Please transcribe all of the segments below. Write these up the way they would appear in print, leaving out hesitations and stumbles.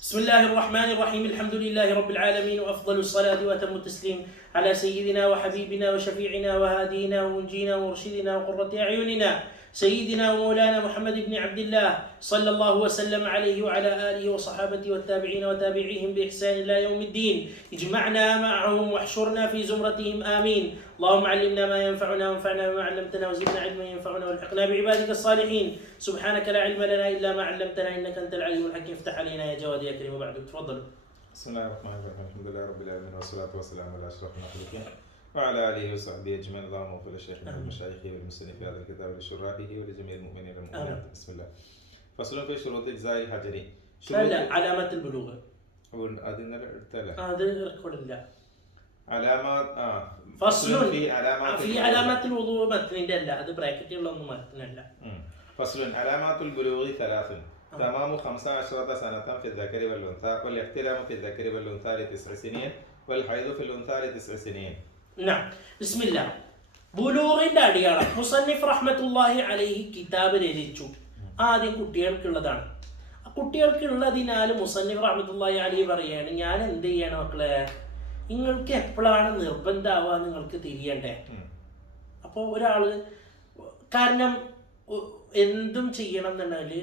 بسم الله الرحمن الرحيم. الحمد لله رب العالمين، وأفضل الصلاة وأتم التسليم على سيدنا وحبيبنا وشفيعنا وهادينا ومنجينا ومرشدنا وقرة أعيننا سيدنا ومولانا محمد بن عبد الله صلى الله وسلم عليه وعلى آله وصحابته والتابعين وتابعيهم بإحسان إلى يوم الدين. اجمعنا معهم واحشرنا في زمرتهم آمين. اللهم علمنا ما ينفعنا وانفعنا بما علمتنا وزدنا علما ينفعنا والحقنا بعبادك الصالحين. سبحانك لا علم لنا إلا ما علمتنا إنك أنت العليم الحكيم. افتح علينا يا جواد يا كريم. وبعد تفضل. بسم الله الرحمن الرحيم. الحمد لله رب العالمين والصلاة والسلام على أشرف المخلوقين وعلى آله وصحبه أجمعين. اللهم اغفر لشيخنا ومشايخه والمسلمين في هذا الكتاب ولشراحه ولجميع المؤمنين والمؤمنات. بسم الله. فصل في شروط إجزاء الحجر. لا علامات البلوغ. أدنى الارتلاء. هذا الكل لا. علامات فصل في علامات الوضوء متن لا. هذا براكتي الله متن لا. فصل علامات البلوغ ثلاث: تمام 15 سنة في الذكر والأنثى، والاحتلام في الذكر والأنثى ل9 سنين، والحيض في الأنثى ل9 سنين. نعم. بسم الله. ബുലൂഗിന്റെ അടിയാളം മുസന്നിഫ് റഹ്മത്തുള്ളാഹി അലൈഹി കിതാബ് രചിച്ചു. ആദ്യം കുട്ടികൾക്കുള്ളതാണ്. ആ കുട്ടികൾക്കുള്ളതിനാൽ മുസന്നിഫ് റഹ്മത്തുള്ളാഹി അലൈഹി പറയാണ്, ഞാൻ എന്ത് ചെയ്യണം മക്കളെ, നിങ്ങൾക്ക് എപ്പോഴാണ് നിർബന്ധമാവുക നിങ്ങൾക്ക് തിരിയണ്ടേ. അപ്പോൾ ഒരാള് കാരണം എന്തും ചെയ്യണം എന്നുണ്ടെങ്കിൽ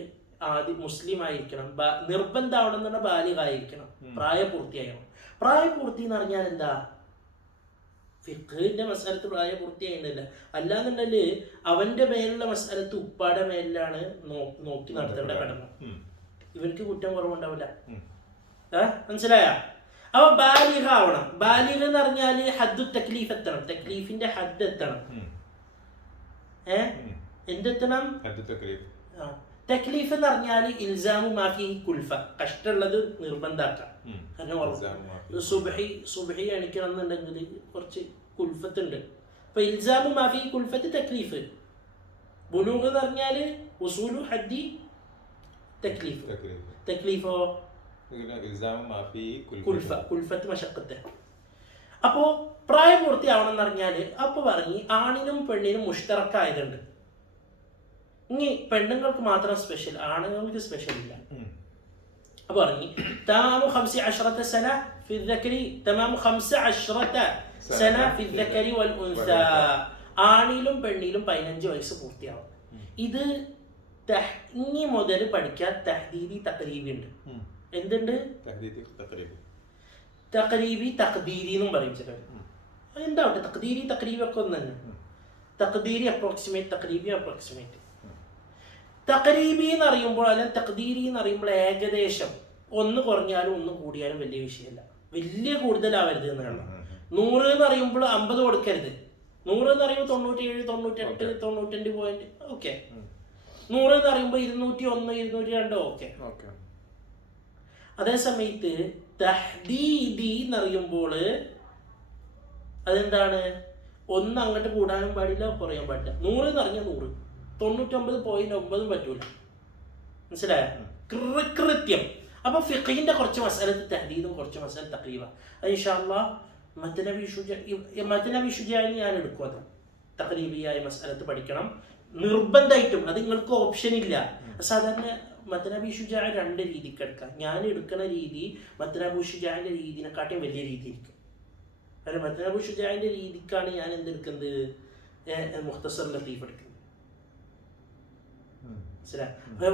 ആദ്യം മുസ്ലിം ആയിരിക്കണം, നിർബന്ധമാവണം എന്ന് പറഞ്ഞാൽ ബാലികായിരിക്കണം, പ്രായപൂർത്തിയാകണം. പ്രായപൂർത്തി എന്ന് പറഞ്ഞാൽ എന്താ, ഫിഖ്ഹിന്റെ മസലത്ത് പ്രായപൂർത്തിയായിട്ടില്ല. അല്ലാന്നുണ്ടെങ്കിൽ അവന്റെ മേലുള്ള മസലത്ത് ഉപ്പാടെ മേലിലാണ് നോക്കി നടത്തേണ്ട കടമ. ഇവർക്ക് കുറ്റം കുറവുണ്ടാവില്ല. മനസ്സിലായ? അപ്പൊ ബാലിഗ ആവണം. ബാലിഗ എന്ന് പറഞ്ഞാല് ഹദ്ദു തക്ലീഫ് എത്തണം, തക്ലീഫിന്റെ ഹദ്ദ് എത്തണം. എന്തെത്തണം? തക്ലീഫ് എന്ന് പറഞ്ഞാല് ഇൽസാമു മാഫി കുൽഫ, കഷ്ടമുള്ളത് നിർബന്ധാക്കാം. കാരണം സുബഹി എണിക്കണം എന്നുണ്ടെങ്കിൽ കുറച്ച് കുൽഫത്ത് ഉണ്ട്. അപ്പൊ ഇൽസാമു മാഫി കുൽഫത്ത് തക്ലീഫ്. ബുലൂഗ് എന്ന് പറഞ്ഞാല് ഉസൂലു ഹദ്ദി തക്ലീഫ്. തക്ലീഫോ കുൽഫത്ത് മശക്കത്ത്. അപ്പോ പ്രായപൂർത്തിയാവണം എന്ന് പറഞ്ഞാല് അപ്പൊ പറഞ്ഞ് ആണിനും പെണ്ണിനും മുഷ്തറക്കായതുണ്ട്. ഇനി പെണ്ണുങ്ങൾക്ക് മാത്രം സ്പെഷ്യൽ, ആണുങ്ങൾക്ക് സ്പെഷ്യൽ ഇല്ല. അപ്പൊ പറഞ്ഞു തമാമു 15 സന ഫി الذكരി തമാമു 15 സന ഫി الذكരി വൽ ഉൻസ. ആണിലും പെണ്ണിലും 15 വയസ്സ് പൂർത്തിയാവും. ഇത് ഇനി മുതൽ പഠിക്കാൻ തഹ്ദീദി തഖരീബി ഉണ്ട്. എന്തുണ്ട്? തഖരീബി തഖ്ദീരി എന്നും പറയും ചിലർ. എന്താവട്ടെ, തഖ്ദീരി തഖരീബി ഒക്കെ ഒന്ന് തന്നെ. തഖ്ദീരി അപ്രോക്സിമേറ്റ്, തഖരീബി അപ്രോക്സിമേറ്റ്. തഖരീബി എന്ന് അറിയുമ്പോൾ അല്ലെങ്കിൽ തഖ്ദീരി എന്ന് അറിയുമ്പോൾ ഏകദേശം ഒന്ന് കുറഞ്ഞാലും ഒന്ന് കൂടിയാലും വലിയ വിഷയമല്ല, വലിയ കൂടുതലാവരുത് എന്നാണ്. 100 എന്ന് അറിയുമ്പോൾ 50 കൊടുക്കരുത്. 100 എന്ന് പറയുമ്പോൾ 97, 98, 92 പോയിന്റ് ഓക്കെ. 100 എന്ന് പറയുമ്പോൾ 201, 202 ഓക്കെ. അതേ സമയത്ത് തഹ്ദീദി എന്നറിയുമ്പോൾ അതെന്താണ്, ഒന്ന് അങ്ങോട്ട് കൂടാനും പാടില്ല, കുറയാൻ പാടില്ല. 100 എന്ന് പറഞ്ഞാൽ 100, 99.9 പറ്റൂല. മനസ്സിലായ? കൃത്യം. അപ്പൊ ഫിഖഹിന്റെ കുറച്ച് മസലത്ത് തഹ്ദീദും കുറച്ച് മസലത്ത് തഖരീബ. ഇൻഷാ അല്ലാഹ് മത്നബി ശുജാഇ ഞാൻ എടുക്കും. അത് തഖരീബിയായ മസലത്ത് പഠിക്കണം നിർബന്ധമായിട്ടും. അത് നിങ്ങൾക്ക് ഓപ്ഷൻ ഇല്ല. സാധാരണ മത്നബി ശുജാഇ 2 രീതിക്ക് എടുക്കാം. ഞാൻ എടുക്കുന്ന രീതി മത്നബി ശുജാഇന്റെ രീതിനെക്കാട്ടിയും വലിയ രീതിയിരിക്കും. കാരണം മത്നബി ശുജാഇന്റെ രീതിക്കാണ് ഞാൻ എന്തെടുക്കുന്നത്, മുഖ്തസർ ലത്തീഫ് എടുക്കുന്നത്.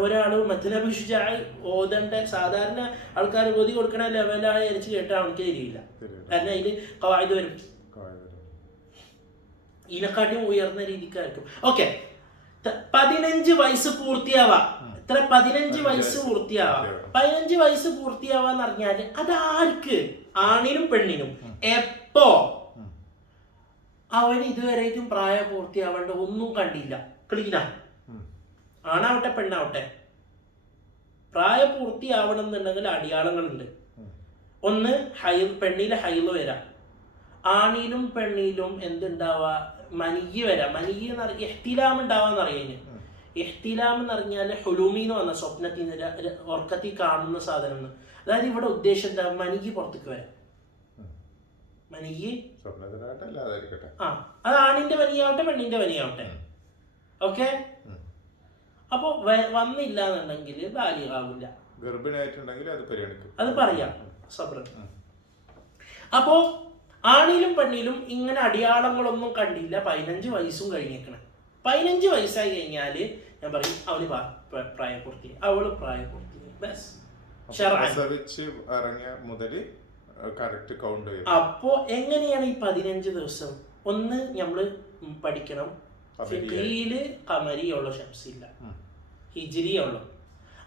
ഒരാള് മത്നബി ശുജാഇ ഓതേണ്ട സാധാരണ ആൾക്കാർ ഓതി കൊടുക്കണ ലെവലായി അരിച്ച് കേട്ടാൽ അവർക്ക് തിരിയില്ല. കാരണം അതിൽ ഖവായിദ് വരും, ഇതിനെക്കാട്ടിയും ഉയർന്ന രീതിക്കായിരിക്കും. ഓക്കെ, 15 വയസ്സ് പൂർത്തിയാവാ. എത്ര? 15 വയസ്സ് പൂർത്തിയാവാ. 15 വയസ്സ് പൂർത്തിയാവാന്ന് പറഞ്ഞാല് അതാർക്ക്? ആണിനും പെണ്ണിനും. എപ്പോ? അവന് ഇതുവരെയും പ്രായപൂർത്തിയാവേണ്ട ഒന്നും കണ്ടില്ല. ക്ലീനാ. ആണാവട്ടെ പെണ്ണാവട്ടെ, പ്രായപൂർത്തിയാവണം എന്നുണ്ടെങ്കിൽ അടിയാളങ്ങളുണ്ട്. ഒന്ന് പെണ്ണിലെ ഹൈള് വരാം. ആണിലും പെണ്ണിലും എന്തുണ്ടാവാ? മനിയ് വരാം. മനിയ് എന്ന് പറഞ്ഞാൽ ഇഹ്തിലാം ഉണ്ടാവാന്ന് അറിയാന്. ഇഹ്തിലാം എന്ന് പറഞ്ഞാൽ ഹുലൂമിന്ന് വന്ന സ്വപ്നത്തിൽ ഉറക്കത്തിൽ കാണുന്ന സാധനം. അതായത് ഇവിടെ ഉദ്ദേശം എന്താ? മനിയ് പുറത്തേക്ക് വരാം. മനിയ് അത് ആണിന്റെ മനിയാവട്ടെ പെണ്ണിന്റെ മനിയാവട്ടെ. ഓക്കെ. അപ്പോൾ വന്നില്ല എന്നുണ്ടെങ്കിൽ ബാലിഗാവില്ല. ഗർഭിണിയായിട്ടുണ്ടെങ്കിൽ അത് പരിഗണിക്കും, അത് പറയാം സബ്ര. അപ്പോ ആണിലും പെണ്ണിലും ഇങ്ങനെ അടിയാളങ്ങളൊന്നും കണ്ടില്ല. 15 വയസ്സും കഴിഞ്ഞേക്കണം. 15 വയസ്സായി കഴിഞ്ഞാൽ ഞാൻ പറയും അവന് പ്രായപൂർത്തി, അവള് പ്രായപൂർത്തി. പ്രസവിച്ച് ഇറങ്ങിയ മുതൽ കറക്റ്റ് കൗണ്ട് ചെയ്യും. അപ്പോ എങ്ങനെയാണ് ഈ 15 ദിവസം? ഒന്ന് നമ്മള് പഠിക്കണം, ഫിഖില് ഖമരിയുള്ളൂ, ഷംസില്ല, ഹിജ്രിയുള്ളൂ.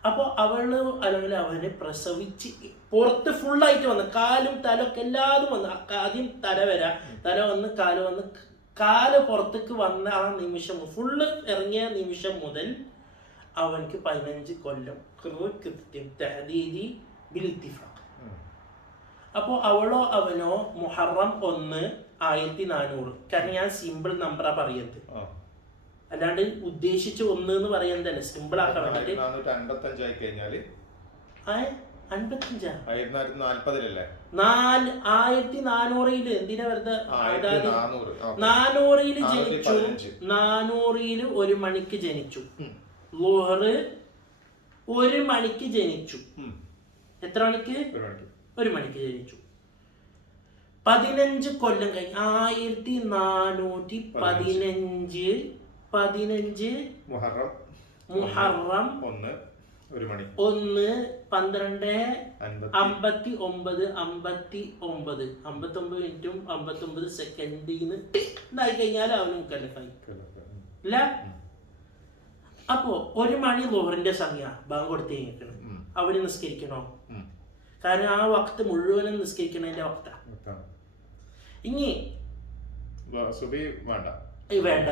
അപ്പോൾ അവള് അല്ലെങ്കിൽ അവന് പ്രസവിച്ച് പുറത്ത് ഫുള്ളായിട്ട് വന്ന് കാലും തലൊക്കെ എല്ലാതും വന്ന്, ആദ്യം തല വരാ, തല വന്ന് കാല് വന്ന്, കാല് പുറത്തേക്ക് വന്ന ആ നിമിഷം, ഫുള്ള് ഇറങ്ങിയ നിമിഷം മുതൽ അവനക്ക് 15 കൊല്ലം കൃത്യം തഹദീദി ബിൽ ഇത്തിഫാഖ്. അപ്പോൾ അവളോ അവനോ മുഹറം 1 1400, കാരണം ഞാൻ സിമ്പിൾ നമ്പറാ പറയുന്നത്, അല്ലാണ്ട് ഉദ്ദേശിച്ച് 1 എന്ന് പറയുന്നതല്ല, സിമ്പിൾ ആക്കാൻ വേണ്ടിട്ട്. 455 ആയി കഴിഞ്ഞാല് 55 1440 1400 എന്തിനാ വെറുതെ? 400 ജനിച്ചു, 400 1 മണിക്ക് ജനിച്ചു, ളുഹർ 1 മണിക്ക് ജനിച്ചു. എത്ര മണിക്ക്? 1 മണിക്ക് ജനിച്ചു. 15 കൊല്ലം കഴിഞ്ഞ് 1415 മുഹറം 1 12 59 മിനിറ്റും 59 സെക്കൻഡിന്ന് ഇതായി കഴിഞ്ഞാൽ അവന് മുക്കല്ലഫായി ഇല്ല. അപ്പോ 1 മണി ളുഹറിന്റെ സമയ ബാങ്ക് കൊടുത്ത് കഴിഞ്ഞിരിക്കണം, അവന് നിസ്കരിക്കണോ? കാരണം ആ വക്ത് മുഴുവനും നിസ്കരിക്കണതിന്റെ വക്താ. ഇനി വേണ്ട.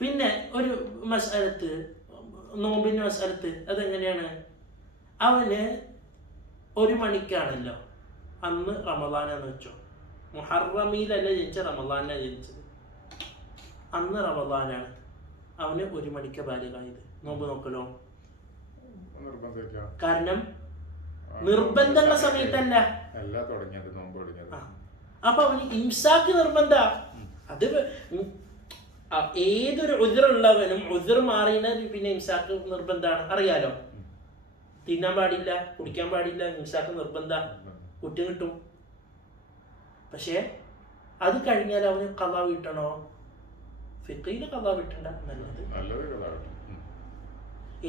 പിന്നെ ഒരു മസ്അലത്ത്, നോമ്പിന്റെ മസ്അലത്ത്, അതെങ്ങനെയാണ്? അവന് 1 മണിക്കാണല്ലോ അന്ന് റമദാനാന്ന് വെച്ചോ, മുഹറമിലല്ല ജനിച്ച, റമദാനാണ് ജനിച്ചത്, അന്ന് റമദാനാണ്, അവന് 1 മണിക്ക് ബാലികായത്, നോമ്പ് നോക്കലോ? കാരണം നിർബന്ധമുള്ള സമയത്തല്ല, അപ്പൊ അവന് ഇംസാക്ക് നിർബന്ധ. അത് ഏതൊരു ഉദ്റുള്ളവനും ഉദ്ർ മാറിയ പിന്നെ ഇംസാക്ക് നിർബന്ധമാണ്, അറിയാലോ. തിന്നാൻ പാടില്ല, കുടിക്കാൻ പാടില്ല, ഇംസാക്ക് നിർബന്ധ, കുറ്റം കിട്ടും. പക്ഷെ അത് കഴിഞ്ഞാൽ അവന് ഖളാ വീട്ടണോ? ഫിഖില് ഖളാ വീട്ടണ്ട, നല്ലത്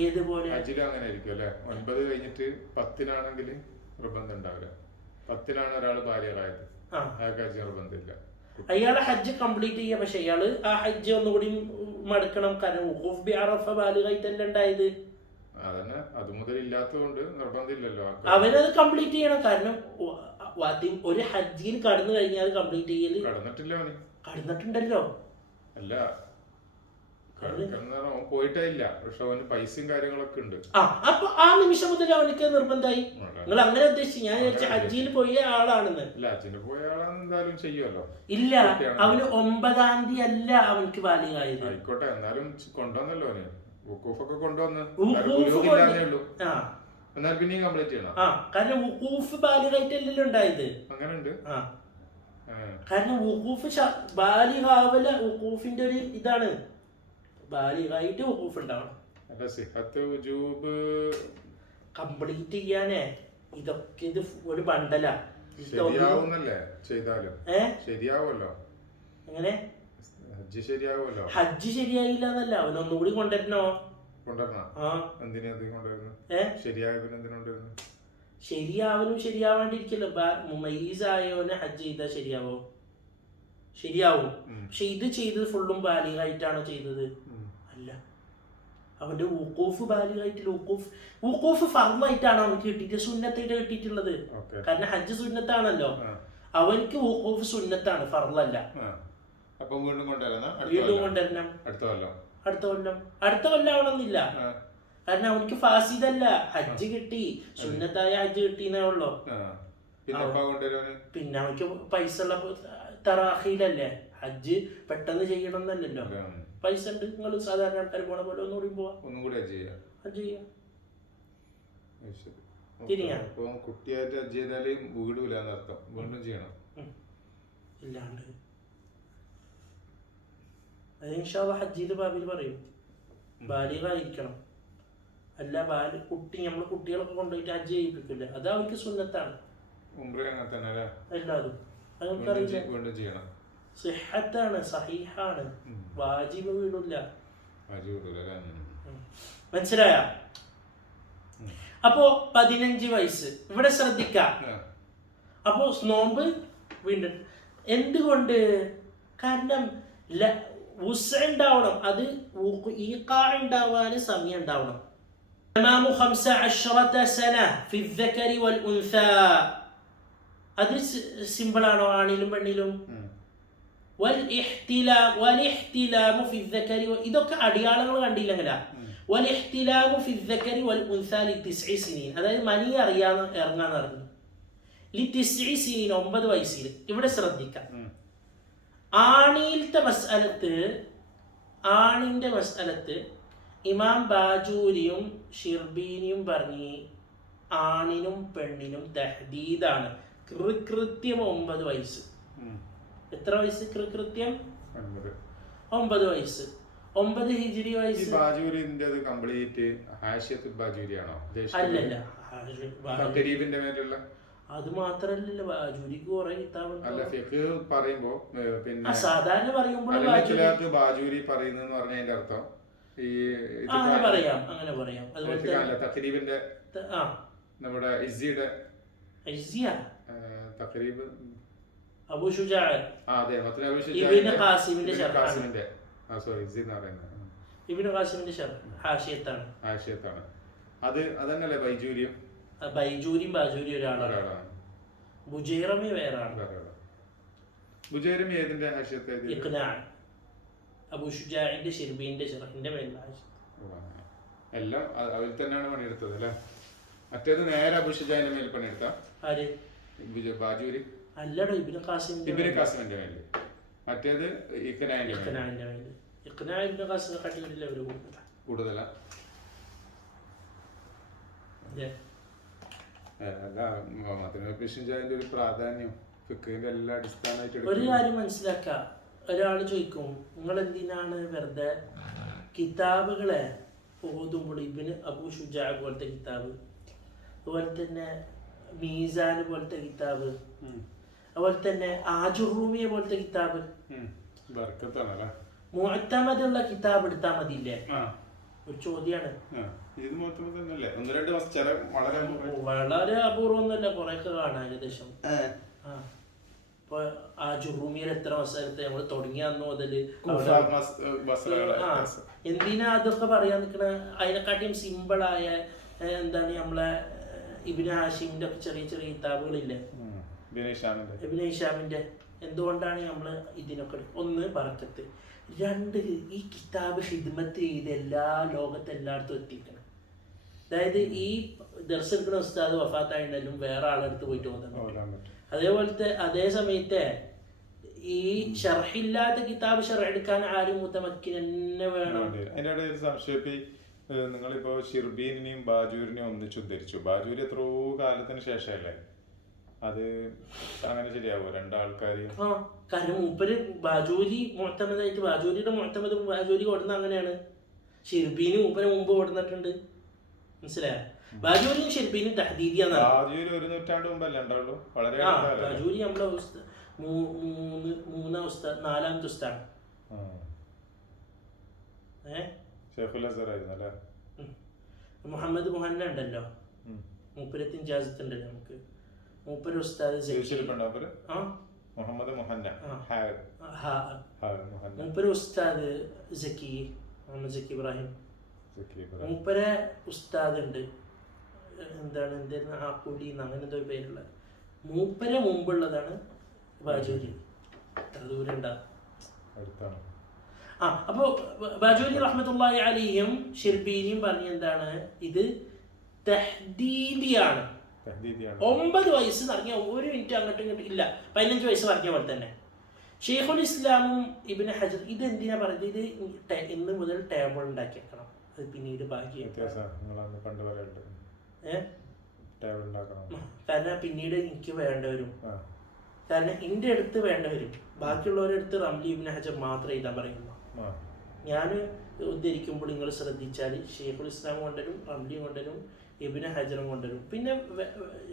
ഏതുപോലെ 9 കഴിഞ്ഞിട്ട് 10-നാണെങ്കിൽ നിർബന്ധം ഉണ്ടാവില്ല. 10-നാണ് ഒരാൾ ബാലിഗായത്, നിർബന്ധമില്ല. അയാളെ ഹജ്ജ് കംപ്ലീറ്റ് ചെയ്യുക. പക്ഷെ അയാള് ആ ഹജ്ജ് ഒന്നുകൂടി മടുക്കണം, കാരണം വഖൂഫ് ബി അറഫ ബാലിഗായിട്ടല്ല ഉണ്ടായത്. അത് മുതൽ ഇല്ലാത്തതുകൊണ്ട് നിർബന്ധമില്ലല്ലോ. അവനത് കംപ്ലീറ്റ് ചെയ്യണം, കാരണം ഒരു ഹജ്ജിൽ കടന്നു കഴിഞ്ഞാൽ കംപ്ലീറ്റ് ചെയ്യല് കടന്നിട്ടുണ്ടല്ലോ. അല്ല, പോയിട്ടില്ല, പക്ഷെ അവന് പൈസയും കാര്യങ്ങളൊക്കെ ഉണ്ട്. അപ്പൊ ആ നിമിഷം മുതൽ അവനക്ക് നിർബന്ധമായി. നിങ്ങൾ അങ്ങനെ ഉദ്ദേശിച്ചു, ഞാൻ ഹജ്ജിൽ പോയ ആളാണെന്ന്. എന്തായാലും ചെയ്യുമല്ലോ. ഇല്ല, അവന് 9-ാം തീയതി അല്ല അവനക്ക് ബാലിഗായത്. ആയിക്കോട്ടെ, എന്നാലും കൊണ്ടുവന്നല്ലോ അവന്, വഖൂഫൊക്കെ കൊണ്ടുവന്ന്, എന്നാൽ പിന്നെയും കംപ്ലീറ്റ് ചെയ്യണം. കാരണം വഖൂഫ് ബാലിഗായിട്ടല്ലല്ലോ ഉണ്ടായത്. അങ്ങനെയുണ്ട്. കാരണം വഖൂഫ് ബാലിഗാവല വഖൂഫിന്റെ ഒരു ഇതാണ്, ബാലിഗായിട്ട് വഖൂഫ് ഉണ്ടാവണം. കംപ്ലീറ്റ് ചെയ്യാനേ ഇതൊക്കെ ഇത് ഒരു ബണ്ടല. എങ്ങനെ ഹജ്ജ് ശരിയായില്ല എന്നല്ല, അവനൊന്നുകൂടി കൊണ്ടുവരണോ? ശരിയാവലും ശരിയാവാണ്ടിരിക്കല്ലോ. മുമയ്യിസായോനെ ഹജ്ജ് ചെയ്താൽ ശരിയാവോ? ശരിയാവും. പക്ഷെ ഇത് ചെയ്തത് ഫുള്ളും ബാലിഗായിട്ടാണോ ചെയ്തത്? അല്ല, അവന്റെ വഖൂഫ് ബാലിഗായിട്ടില്ല. വഖൂഫ് ഫർളായിട്ടാണ് അവർക്ക് കിട്ടിയിട്ട്, സുന്നത്തായിട്ട് കിട്ടിയിട്ടുള്ളത്. കാരണം ഹജ്ജ് സുന്നത്താണല്ലോ, അവർക്ക് വഖൂഫ് സുന്നത്താണ്, ഫർളല്ല. വീണ്ടും കൊണ്ടുവരണം. അടുത്ത കൊല്ലം ആവണമെന്നില്ല, കാരണം അവർക്ക് ഫാസിദല്ല, ഹജ്ജ് കിട്ടി, സുന്നത്തായ ഹജ്ജ് കിട്ടിയെന്നേ ഉള്ളൂ. പിന്നെ അവർക്ക് പൈസ ഉള്ള തറാഖീലല്ലേ, ഹജ്ജ് പെട്ടെന്ന് ചെയ്യണം എന്നല്ലല്ലോ. പൈസ ഉണ്ട്, നിങ്ങൾ സാധാരണ ആൾക്കാർ പോണ പോലെ ഒന്നുകൂടി പോവാ, ഹജ്ജ് ചെയ്യാം. കുട്ടിയായിട്ട് ഹജ്ജ് ചെയ്താല് വീടൂല എന്നർത്ഥം, വീണ്ടും ചെയ്യണം. ഇല്ലാണ്ട് അത് ഇൻഷാ അല്ലാഹ് ഹജ്ജിന്റെ ബാബിൽ പറയും. ബാലികായിരിക്കണം. അല്ല കുട്ടി നമ്മൾ കുട്ടികളൊക്കെ കൊണ്ടുപോയിട്ട് ഹജ്ജ് ചെയ്യിപ്പിക്കില്ല, അത് അവർക്ക് സുന്നത്താണ്. എല്ലാതും അതൊക്കറിയില്ല, സിഹത്താണ്, സഹീഹാണ്, വാജിബ് വീടില്ല. മനസ്സിലായ? അപ്പോ 15 വയസ്സ് ഇവിടെ ശ്രദ്ധിക്കാം. അപ്പോ നോമ്പ് വീണ്ടും എന്തുകൊണ്ട്? കാരണം ഉണ്ടാവണം, അത് ഉണ്ടാവാൻ സമയം ഉണ്ടാവണം. تمام 15 سنة في الذكر والأنثى. അത് സിമ്പിൾ ആണോ? ആണിലും പെണ്ണിലും. والاحتلام في الذكر, ഇതൊക്കെ അടിയാളങ്ങൾ കണ്ടില്ലെങ്കിലാ. والاحتلام في الذكر والأنثى ل9 سنين, അതായത് മനി ഇറങ്ങാന്ന് പറഞ്ഞു. ل9 سنين 9 വയസ്സിൽ. ഇവിടെ ശ്രദ്ധിക്കാം, ആണിന്റെ മസ്അലത്ത് ഇമാം ബാജൂരിയും ഷിർബീനിയും പറഞ്ഞ് ആണിനും പെണ്ണിനും തഹ്ദീദാണ്. കൃത്യം 9 വയസ്സ്. എത്ര വയസ്സ്? കൃത്യം 9 വയസ്സ്. 9 ഹിജ്രി വയസ്സ്. അല്ലല്ല, അത് മാത്രല്ലല്ലോ, ബാജൂരിക്ക് കുറെ കിതാബുണ്ട്. സാധാരണ പറയുമ്പോൾ ബാജൂരി പറയുന്നതെന്ന് പറഞ്ഞതിന്റെ അർത്ഥം അങ്ങനെ പറയാം. അതുപോലെ നമ്മുടെ ഇസ്സിയുടെ അബൂ ശുജാ ഇബ്നു ഖാസിമിന്റെ ഹാഷിയത്താണ്. അതന്നല്ലേ ബൈജൂരിയും ഒരാളാണ്. ബുജൈറമി വേറാണ്. ബുജൈറമി ഏതിന്റെ ഹാഷിയത്ത്? അബൂ ശുജാഇന്റെ ഷിർബീന്റെ ഷറഹിന്റെ മേലാണ്. എല്ലാം അതിൽ തന്നെയാണ് പണിയെടുത്തത് അല്ലേ? മറ്റേത് നേരെ അബൂ ശുജാഇന്റെ മേൽ പണിയെടുത്ത ആര്? ബാജൂരി അല്ലടോ, ഇബ്നു ഖാസിമിന്റെ മേൽ. മറ്റേത് ഇഖ്നാഇന്റെ മേൽ. ഇബ്നു ഖാസിമിനെ കാട്ടിയില്ല ഒരു കൂടുതലാ. ഒരു പ്രാധാന്യം ഫിഖിന്റെ എല്ലാം അടിസ്ഥാനമായിട്ട് ഒരു കാര്യം മനസ്സിലാക്കുക. ഒരാൾ ചോദിക്കും, നിങ്ങൾ എന്തിനാണ് വെറുതെ കിതാബുകളെ ഓതുമ്പോൾ ഇബ്നു അബൂ ശുജാ പോലത്തെ കിതാബ്, അതുപോലെ തന്നെ മീസാൻ പോലത്തെ കിതാബ്, അതുപോലെ തന്നെ ആജുറൂമിയെ പോലത്തെ കിതാബ്, മുഅ്തമദുള്ള കിതാബ് എടുത്താൽ മതിയില്ലേ? ഒരു ചോദ്യമാണ്. വളരെ അപൂർവൊന്നുമല്ല, കുറെയൊക്കെ കാണാം ഏകദേശം. ഇപ്പൊ ആജുറൂമിയിൽ എത്ര മസാലത്തെ നമ്മൾ തുടങ്ങിയ അന്ന് മുതല് എന്തിനാ അതൊക്കെ പറയാൻ നിൽക്കണ? അതിനെക്കാട്ടിയും സിമ്പിളായ എന്താണ് നമ്മളെ ഇബ്നു ഹാഷിമിന്റെ ഒക്കെ ചെറിയ ചെറിയ കിതാബുകളില്ലേ, ഇബ്നു ഹിഷാമിന്റെ. എന്തുകൊണ്ടാണ് നമ്മള് ഇതിനൊക്കെ? ഒന്ന് ബറക്കത്ത്, 2 ഈ കിതാബ് ഖിദ്മത്ത് ചെയ്ത് ലോകത്തെല്ലായിടത്തും എത്തിക്കണം. അതായത് ഈ ദർസ് എടുക്കുന്ന ഉസ്താദ് വഫാത്തായിട്ടുണ്ടെങ്കിലും വേറെ ആളെടുത്ത് പോയിട്ട് തോന്നുന്നു. അതേപോലത്തെ അതേ സമയത്തെ ഈ ഷർഹില്ലാത്ത കിതാബ് ഷർഹ് എടുക്കാൻ ആരും മുതമക്കിൻ തന്നെ വേണം. അതിന്റെ സംശയം, നിങ്ങളിപ്പോ ഷിർബീനെയും ബാജൂരിനെയും ഒന്നിച്ച് ഉദ്ധരിച്ചു. ബാജൂരി എത്രയോ കാലത്തിന് ശേഷമല്ലേ? അത് അങ്ങനെ ശരിയാവോ? രണ്ടാൾക്കാര്? കാരണം മൂപ്പര് ബാജൂരി മുഅ്തമദായിട്ട്, ബാജൂരിയുടെ മുഅ്തമദ് ബാജൂരി കൊടുന്ന അങ്ങനെയാണ്. ഷിർബീന് മൂപ്പര് മുമ്പ് കൊടുത്തിട്ടുണ്ട്. മനസ്സിലായോ? ബാജൂരിയും ഷിർബീനും തഹ്ദീദിയാണ്. ബാജൂരി 1 നൂറ്റാണ്ട് മുമ്പല്ലേ ഉണ്ടാവുള്ളൂ? വളരെ ബാജൂരി നമ്മളെ 3-ാം ഉസ്താദ്, 4-ാമത്തെ ഉസ്താദ്. മുഹമ്മദ് മുഹന്ന ഉണ്ടല്ലോ, മൂപ്പരത്തിൻ ജാസത്ത് ഉണ്ടല്ലോ നമുക്ക്. മൂപ്പര് ഉസ്താദ് മൂപ്പര് ഉസ്താദ് സക്കി, മുഹമ്മദ് സക്കി ഇബ്രാഹിം. മൂപ്പരെ ഉസ്താദ് ഉണ്ട്, എന്താണ് എന്തായിരുന്നു, ആക്കൂലി അങ്ങനെ എന്തോ പേരുള്ള. മൂപ്പരെ മുമ്പുള്ളതാണ് ബാജൂരി. എത്ര ദൂരം ഉണ്ടാകും? അപ്പോ ബാജൂരി റഹ്മത്തുള്ളാഹി അലൈഹിയും ഷിർബീനിയും പറഞ്ഞ എന്താണ്, ഇത് തഹ്ദീദിയാണ്. 9 വയസ്സ് പറഞ്ഞാൽ 1 മിനിറ്റ് അങ്ങോട്ടും ഇങ്ങോട്ടും ഇല്ല. 15 വയസ്സ് പറഞ്ഞ പോലെ തന്നെ ഷെയ്ഖുൽ ഇസ്ലാമും ഇബ്നു ഹജർ ഇത് എന്തിനാ പറയുന്നത്? ഇത് ഇന്ന് മുതൽ ടേബിൾ ഉണ്ടാക്കി വെക്കണം, അത് പിന്നീട് ബാക്കി. കാരണം പിന്നീട് എനിക്ക് വേണ്ട വരും, കാരണം എൻ്റെ അടുത്ത് വേണ്ട വരും. ബാക്കിയുള്ളവരുടെ അടുത്ത് റംലി ഇബ്നു ഹജർ മാത്രമേ എഴുതാൻ പറയുള്ളൂ. ഞാൻ ഉദ്ധരിക്കുമ്പോൾ നിങ്ങൾ ശ്രദ്ധിച്ചാൽ ഷെയ്ഖുൽ ഇസ്ലാം കൊണ്ടുവരും, റംലി കൊണ്ടുവരും, ഇബ്നു ഹജറും കൊണ്ടുവരും, പിന്നെ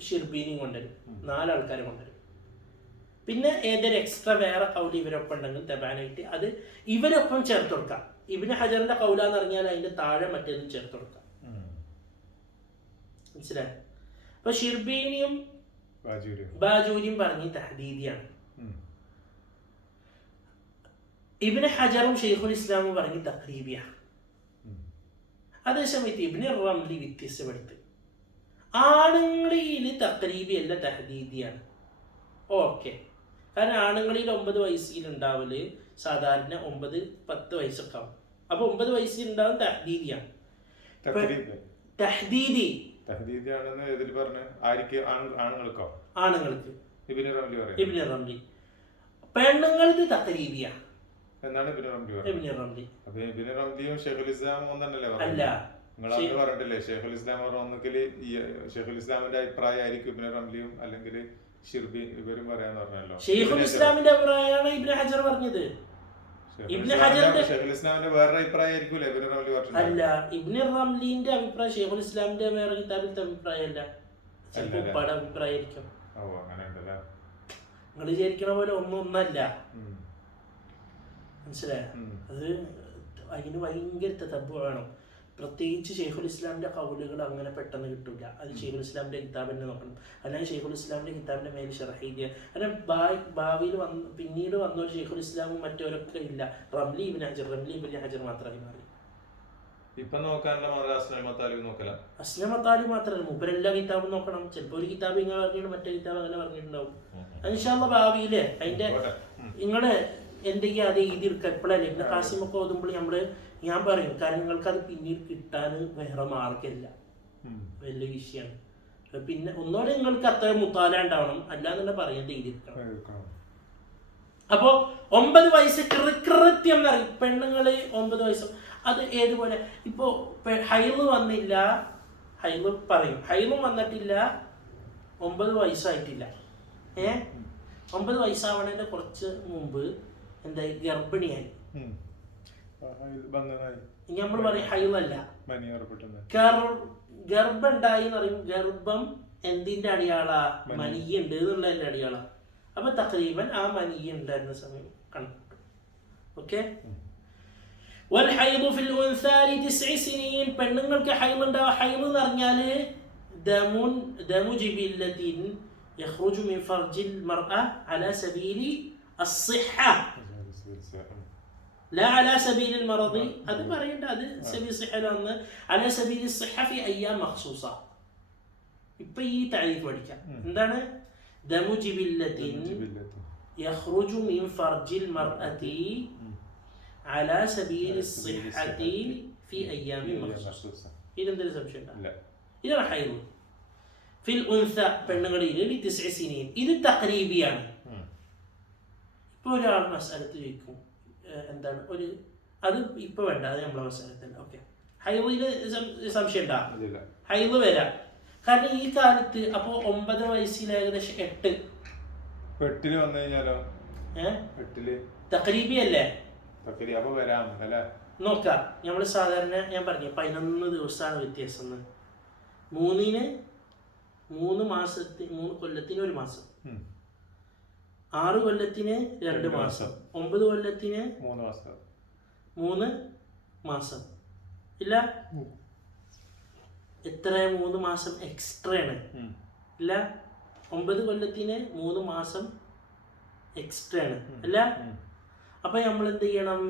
ഷിർബീനിയും കൊണ്ടുവരും, 4 ആൾക്കാരെ കൊണ്ടുവരും. പിന്നെ ഏതൊരു എക്സ്ട്രാ വേറെ കൗല് ഇവരൊപ്പം ഉണ്ടെങ്കിൽ തബാനായിട്ട് അത് ഇവരൊപ്പം ചേർത്ത് കൊടുക്കാം. ഇബ്നു ഹജറിന്റെ കൗലാന്ന് പറഞ്ഞാൽ അതിന്റെ താഴെ മറ്റേതും ചേർത്ത് കൊടുക്കാം. മനസ്സിലായി? അപ്പൊ ഷിർബീനിയും ബാജൂരിയും പറഞ്ഞ് തഹദീദിയാണ്. ഇബ്നു ഹജറും ഷെയ്ഖുൽ ഇസ്ലാമും പറഞ്ഞ് തഖ്രീബിയാണ്. അതേസമയത്ത് ഇബ്നു റംലി വ്യത്യസ്തപ്പെടുത്തി ആണുങ്ങളിൽ തഖ്രീബി അല്ല തഹദീദിയാണ്. ഓക്കെ, കാരണം ആണുങ്ങളിൽ 9 വയസ്സിലുണ്ടാവല് സാധാരണ 9-10 വയസ്സൊക്കെ ആവും. അപ്പൊ 9 വയസ്സിലുണ്ടാവും തഹദീദിയാണ്. ആണുങ്ങൾക്ക് ഇബ്നു റംലി, പെണ്ണുങ്ങൾക്ക് തഖ്രീബിയാണ്. ഇബ്നു റംലി അല്ല, ഷെയ്ഖുൽ ഇസ്ലാമിന്റെ അഭിപ്രായമായിരിക്കും ഇബ്നു റംലിയും അല്ലെങ്കിൽ ഷിർബി ഇവരും പറയാന്ന് പറഞ്ഞല്ലോ. ഷെയ്ഖുൽ ഇസ്ലാമിന്റെ അഭിപ്രായമാണ് ഇബ്നു ഹജർ പറഞ്ഞത്. ഇബ്നു ഹജറിന്റെ ഷെയ്ഖുൽ ഇസ്ലാമിന്റെ വേറെ അഭിപ്രായമായിരിക്കൂലേ ഇബ്നു റംലി പറഞ്ഞത്? അല്ല, ഇബ്നു റംലിന്റെ അഭിപ്രായം ഷെയ്ഖുൽ ഇസ്ലാമിന്റെ വേറെ കിതാബിലത്തെ അഭിപ്രായമല്ല, ചിലപ്പോൾ പട അഭിപ്രായമായിരിക്കും. നിങ്ങൾ വിചാരിക്കണ പോലെ ഒന്നല്ല, മനസ്സിലായ? അത് അതിന് ഭയങ്കര തദബ്ബു വേണം. പ്രത്യേകിച്ച് ഷെയ്ഖുൽ ഇസ്ലാമിന്റെ കൗലുകൾ അങ്ങനെ പെട്ടെന്ന് കിട്ടില്ല. അത് ഷെയ്ഖുൽ ഇസ്ലാമിന്റെ കിതാബ് തന്നെ നോക്കണം. അല്ലെങ്കിൽ ഷെയ്ഖുൽ ഇസ്ലാമിന്റെ കിതാബിന്റെ മേൽ ഷറഹ് ചെയ്യുക. കാരണം ഭാവിയിൽ പിന്നീട് വന്നൊരു ഷെയ്ഖുൽ ഇസ്ലാമും മറ്റവരൊക്കെ ഇല്ല. റംലി ഇബ്നു ഹജർ മാത്രമായി മാറി. അസ്ലമ താലിബ് മാത്രമല്ല, മൂപ്പരെല്ലാ കിതാബും നോക്കണം. ചിലപ്പോൾ ഒരു കിതാബ് ഇങ്ങനെ പറഞ്ഞിട്ട് മറ്റേ കിതാബ് അങ്ങനെ പറഞ്ഞിട്ടുണ്ടാവും. ഇൻഷാ അല്ലാഹ് ഭാവിയില് അതിന്റെ നിങ്ങള് എന്തെങ്കിലും അത് എഴുതിയെടുക്കുക. എപ്പോഴല്ലേ ഇബ്നു ഖാസിമൊക്കെ ഓതുമ്പോൾ ഞാൻ പറയും, കാരണം നിങ്ങൾക്ക് അത് പിന്നീട് കിട്ടാൻ വേറെ മാർഗമില്ല, വലിയ വിഷയമാണ്. പിന്നെ ഒന്നോടെ നിങ്ങൾക്ക് അത്ര മുത്താല ഉണ്ടാവണം, അല്ലാതെ പറയേണ്ട എഴുതിയെടുക്കണം. അപ്പോ 9 വയസ്സ് കൃത്യം എന്നറിയും. പെണ്ണുങ്ങള് 9 വയസ്സ് അത് ഏതുപോലെ ഇപ്പോ ഹൈള് വന്നില്ല, ഹൈള് പറയും, ഹൈളും വന്നിട്ടില്ല, 9 വയസ്സായിട്ടില്ല. 9 വയസ്സാവണതിന്റെ കുറച്ച് മുമ്പ് എന്തായി, ഗർഭിണിയായി. നമ്മൾ പറയും ഹൈളല്ല, ഗർഭം ഉണ്ടായി എന്ന് പറയും. ഗർഭം എന്തിന്റെ അടിയാളാ? മനിയുണ്ട് എന്നുള്ളതിന്റെ അടിയാളാ. അപ്പൊ തഖരീബൻ ആ മനിയ ഉണ്ടായിരുന്ന സമയം കണക്കിട്ടു. ഓക്കെ. പെണ്ണുങ്ങൾക്ക് ഹൈള് ഉണ്ടാവുക. ഹൈള് എന്ന് പറഞ്ഞാല് ദമു ജിബില്ലത്തിൻ യഖ്റുജു മിൻ ഫർജിൽ മർഅ അലാ സബീലി അസ്സിഹ لا على سبيل المرض. هذا പറയണ്ട, അത് സബീൽ സിഹലാണ്. على سبيل الصحة في أيام مخصوصة. ഇപ്പൊ ഈ താരീഫ് പഠിക്കാം. എന്താണ്? ദമു ജിബില്ലത്തിൻ يخرج من فرج المرأة على سبيل الصحة في أيام مخصوصة. ഇതെന്തൊരു സംശയം ഉണ്ടോ? ഇതാണ് ഹൈദ്. ഫിൽ ഉൻസ, പെണ്ണുങ്ങളിൽ 9 سنين. ഇത് തഖരീബിയാണ്. ഇപ്പൊ ഒരാൾ മസ്അലത്ത് ചോദിക്കും, എന്താണ് ഒരു അത് ഇപ്പൊ വേണ്ട, അത് നമ്മളെ മസ്അലത്തല്ല. ഓക്കെ, ഹൈദില് സംശയം ഉണ്ടാ? ഹൈദ് വരാം. കാരണം ഈ കാലത്ത് അപ്പോ 9 വയസ്സിൽ ഏകദേശം 8 വന്നു കഴിഞ്ഞാലോ? തഖരീബി അല്ലേ? നോക്കാം. നമ്മള് സാധാരണ ഞാൻ പറഞ്ഞു 11 ദിവസമാണ് വ്യത്യാസം. 3 മാസത്തിന് 3 കൊല്ലത്തിന് 1 മാസം, 6 കൊല്ലത്തിന് 2 മാസം, 9 കൊല്ലത്തിന് 3 മാസം. ഇല്ല, എത്ര 3 മാസം എക്സ്ട്രാ ആണ്. ഇല്ല, 9 കൊല്ലത്തിന് 3 മാസം എക്സ്ട്രാ ആണ്. അല്ല, അപ്പൊ നമ്മൾ എന്ത് ചെയ്യണം?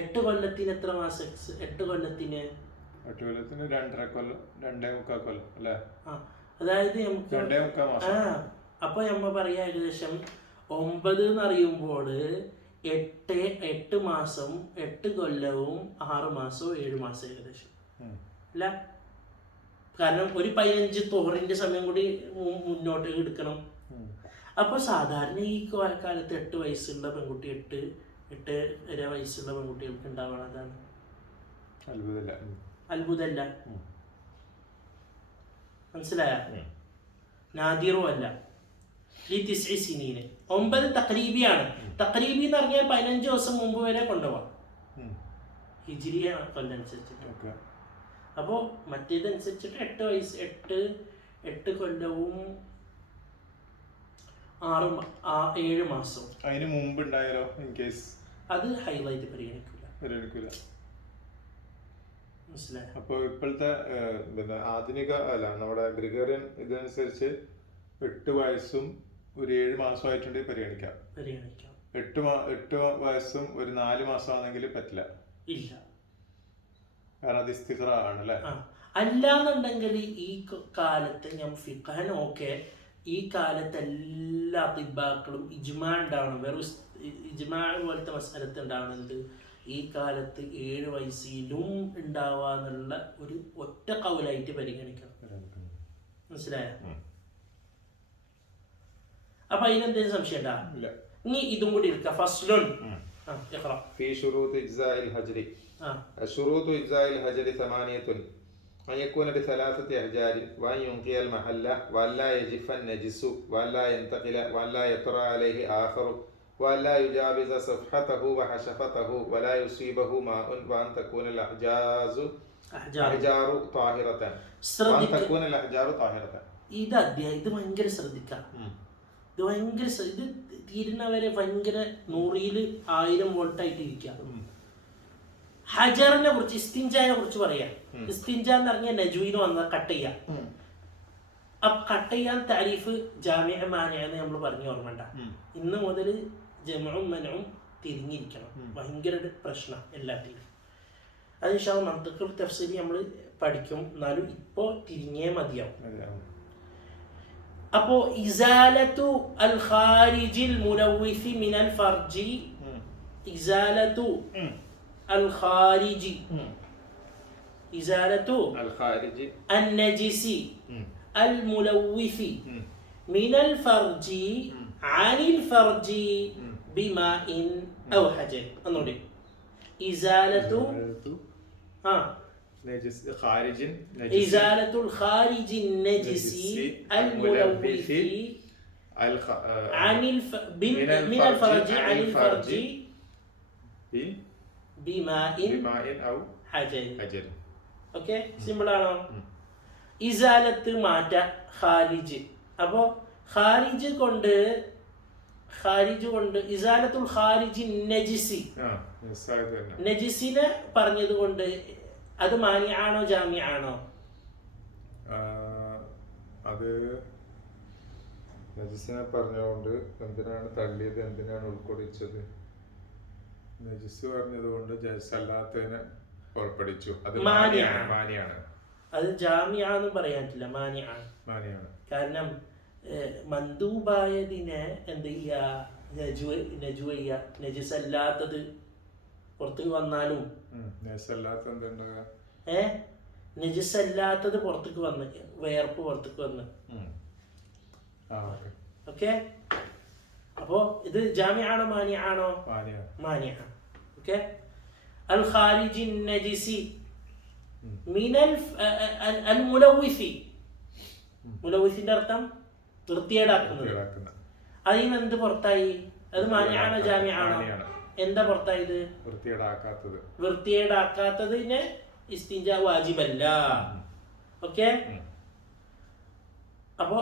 8 കൊല്ലത്തിന് എത്ര മാസം? 8 കൊല്ലത്തിന് 2.5 കൊല്ലം, 2.25 കൊല്ലം അല്ലേ? അതായത് നമുക്ക് അപ്പൊ നമ്മ പറയാ ഏകദേശം 9 എന്ന് അറിയുമ്പോൾ 8 മാസം, 8 കൊല്ലവും 6 മാസവും 7 മാസം ഏകദേശം. അല്ല, കാരണം ഒരു 15 തോറിന്റെ സമയം കൂടി മുന്നോട്ട് എടുക്കണം. അപ്പൊ സാധാരണ ഈ കാലത്ത് 8 വയസ്സുള്ള പെൺകുട്ടി 8 വയസ്സുള്ള പെൺകുട്ടികൾക്ക് ഉണ്ടാവണം. അതാണ് അത്ഭുതമല്ല. മനസ്സിലായ? നാദിറും അല്ല. 9 സിനീന് 9 തഖരീബിയാണ്. തഖരീബി എന്ന് പറഞ്ഞാൽ 15 ദിവസം മുമ്പ് വരെ കൊണ്ടുപോകാം. ഹിജ്രിയ കൊല്ലനുസരിച്ചിട്ട്. ഓക്കെ. അപ്പോൾ മറ്റേതനുസരിച്ചിട്ട് 8 വയസ്സ് 8 കൊല്ലവും 7 മാസവും. അതിന് മുമ്പ് ഉണ്ടായാലോ ഇൻ കേസ്? അത് ഹൈലൈറ്റ് പരിഗണിക്കില്ല. മനസ്സിലായോ? അപ്പോൾ ഇപ്പോഴത്തെ ആധുനിക അല്ല നമ്മുടെ ഗ്രിഗോറിയൻ ഇതനുസരിച്ച് 8 വയസ്സും ഒരു 7 മാസമായിട്ടുണ്ടെങ്കിൽ പരിഗണിക്കാം. 8 വയസ്സും ഒരു 4 മാസമാണെങ്കിൽ പറ്റില്ല. ഇല്ല, കാരണം അത് ഇസ്തിഖ്റ ആണല്ലേ. അല്ലാന്നുണ്ടെങ്കിൽ ഈ കാലത്ത് ഞാൻ ഫിഖഹൻ ഓക്കെ, ഈ കാലത്ത് എല്ലാ തിബാക്കളും ഇജ്മാ ഉണ്ടാവണം. വെറും ഇജ്മാ പോലത്തെ മസലത്ത് ഉണ്ടാവുന്നത് ഈ കാലത്ത് 7 വയസ്സിലും ഉണ്ടാവാന്നുള്ള ഒരു ഒറ്റ കൗലായിട്ട് പരിഗണിക്കണം. മനസ്സിലായോ? അപ്പൊ അതിനെന്തെങ്കിലും സംശയം ഉണ്ടാ? ഇനി ഇതും കൂടി എടുക്കാം. ഫസ്ലുൻ في شروط إجزاء الحجر. شروط إجزاء الحجر 8: أن يكون ب3 أحجار، وأن ينقي المحل، وأن لا يجف النجس، وأن لا ينتقل، وأن لا يطرأ عليه آخر، وأن لا يجاوز صفحته وحشفته، ولا يصيبه ماء، وأن تكون الأحجار طاهرة. وأن تكون الأحجار طاهرة. ഇത് ഭയങ്കര ശ്രദ്ധിക്കാം. ഇത് തീരുന്നവരെ ഭയങ്കര 100-1000 വോൾട്ടായിട്ട് ഇരിക്കുക. ഹജറിനെ കുറിച്ച്, ഇസ്തിൻജാനെ കുറിച്ച് പറയാം. ഇസ്തിൻജ എന്ന് പറഞ്ഞാൽ നജുവിന് വന്ന കട്ട് ചെയ്യാം. അപ്പൊ കട്ട് ചെയ്യാൻ താരീഫ് ജാമിഅ മാനിഅ എന്ന് നമ്മൾ പറഞ്ഞു ഓർമ്മണ്ട. ഇന്ന് മുതൽ ജമഉം മനഉം തിരിഞ്ഞിരിക്കണം. ഭയങ്കര പ്രശ്നം എല്ലാത്തിലും. അത് ഇൻഷാ അല്ലാഹ് മന്തിഖുൽ തഫ്സീർ നമ്മൾ പഠിക്കും. എന്നാലും ഇപ്പോ തിരിഞ്ഞേ മതിയാവും. അപ്പോ ഇസാലത്തു അൽ ഖാരിജിൽ മുലവ്വിസി മിനൽ ഫർജി, ഇസാലത്തു അൽ ഖാരിജി, ഇസാലത്തു അൻ നജിസി അൽ മുലവ്വിസി മിനൽ ഫർജി അനിൽ ഫർജി ബിമാഇൻ ഔ ഹജർ. ഒന്നുകൂടി. ഇസാലത്തു إزالة الخارج النجس الملوث من الفرج عن الفرج بماء أو حجر. ഓക്കെ, സിമ്പിൾ ആണോ? ഇസാലത്ത് മാറ്റ, ഖാരിജ്. അപ്പോൾ ഖാരിജ് കൊണ്ട് ഇസാലത്തുൽ ഖാരിജി നജിസി, നജിസിനെ പറഞ്ഞത് കൊണ്ട് അത് മാനിയാണോ ജാമിയാണോ? അത് നജിസിനെ പറഞ്ഞുകൊണ്ട് എന്തിനാണ് തള്ളിയത്, എന്തിനാണ് ഉൾക്കൊള്ളിച്ചത്? നജിസ് പറഞ്ഞത് കൊണ്ട് ജസല്ലാത്തതിനെ ഉൾപ്പെടുത്തു. അത് മാനിയാണ്. അത് ജാമിയാന്ന് പറയാൻ പറ്റില്ല, മാനിയാണ്. കാരണം മന്ദൂബായതിനെ എന്ത് ചെയ്യാ, നജിസ് അല്ലാത്തത് പുറത്തേക്ക് വന്നാലും നജിസ് അല്ലാത്തത് പുറത്തേക്ക് വന്ന്, വേർപ്പ് പുറത്തേക്ക് വന്ന്. ഓക്കെ, അപ്പോ ഇത് ജാമിയാണോ മാനിയാണോ? മാനിയാണ്. ഓക്കെ. അൽ ഖാരിജി നജിസി മിനൽ അൽ മുലവ്വിസി, മുലവ്വിസിന്റെ അർത്ഥം വൃത്തികേടാക്കുന്നത്. അതിന് എന്ത് പുറത്തായി? അത് മാനിയാണോ ജാമിയാണോ? എന്താ പുറത്തായത്? വൃത്തികേടാക്കാത്തതിന് ഇസ്തിൻജ വാജിബല്ല. ഓക്കെ, അപ്പോ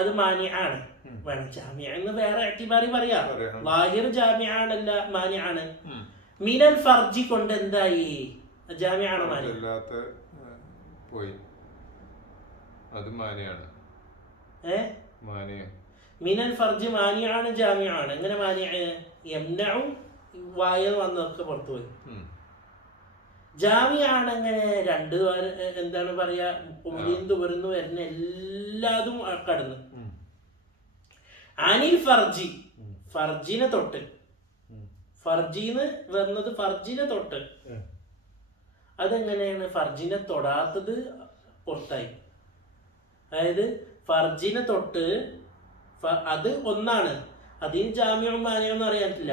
അത് മാനിയാണ്. വേണം ജാമിഅ എന്ന് വേറെ അറ്റിബാറി പറയാ. ലാഹിർ ജാമിയാണല്ല, മാനിയാണ്. മിനൽ ഫർജി കൊണ്ട് എന്തായി? ജാമിയാണോ മാനി? മിനൽ ഫർജി മാനിയാണ് ജാമിയാണ്. എങ്ങനെ മാനിയാണ്? യംനഉ വായ വന്നൊക്കെ പുറത്തു പോയി. ജാമിയാണ് അങ്ങനെ എന്താണ് പറയാ, ഉള്ളിന്ന് വരുന്നു വരുന്ന എല്ലാതും കടന്ന്. അനിൽ ഫർജി, ഫർജിനെ തൊട്ട്, ഫർജിന്ന് വന്നത് ഫർജിനെ തൊട്ട്. അതെങ്ങനെയാണ്? ഫർജിനെ തൊടാത്തത് പുറത്തായി. അതായത് ഫർജിനെ തൊട്ട് അത് ഒന്നാണ്. അതിന് ജാമ്യവും മാനിയും അറിയാൻ പറ്റില്ല.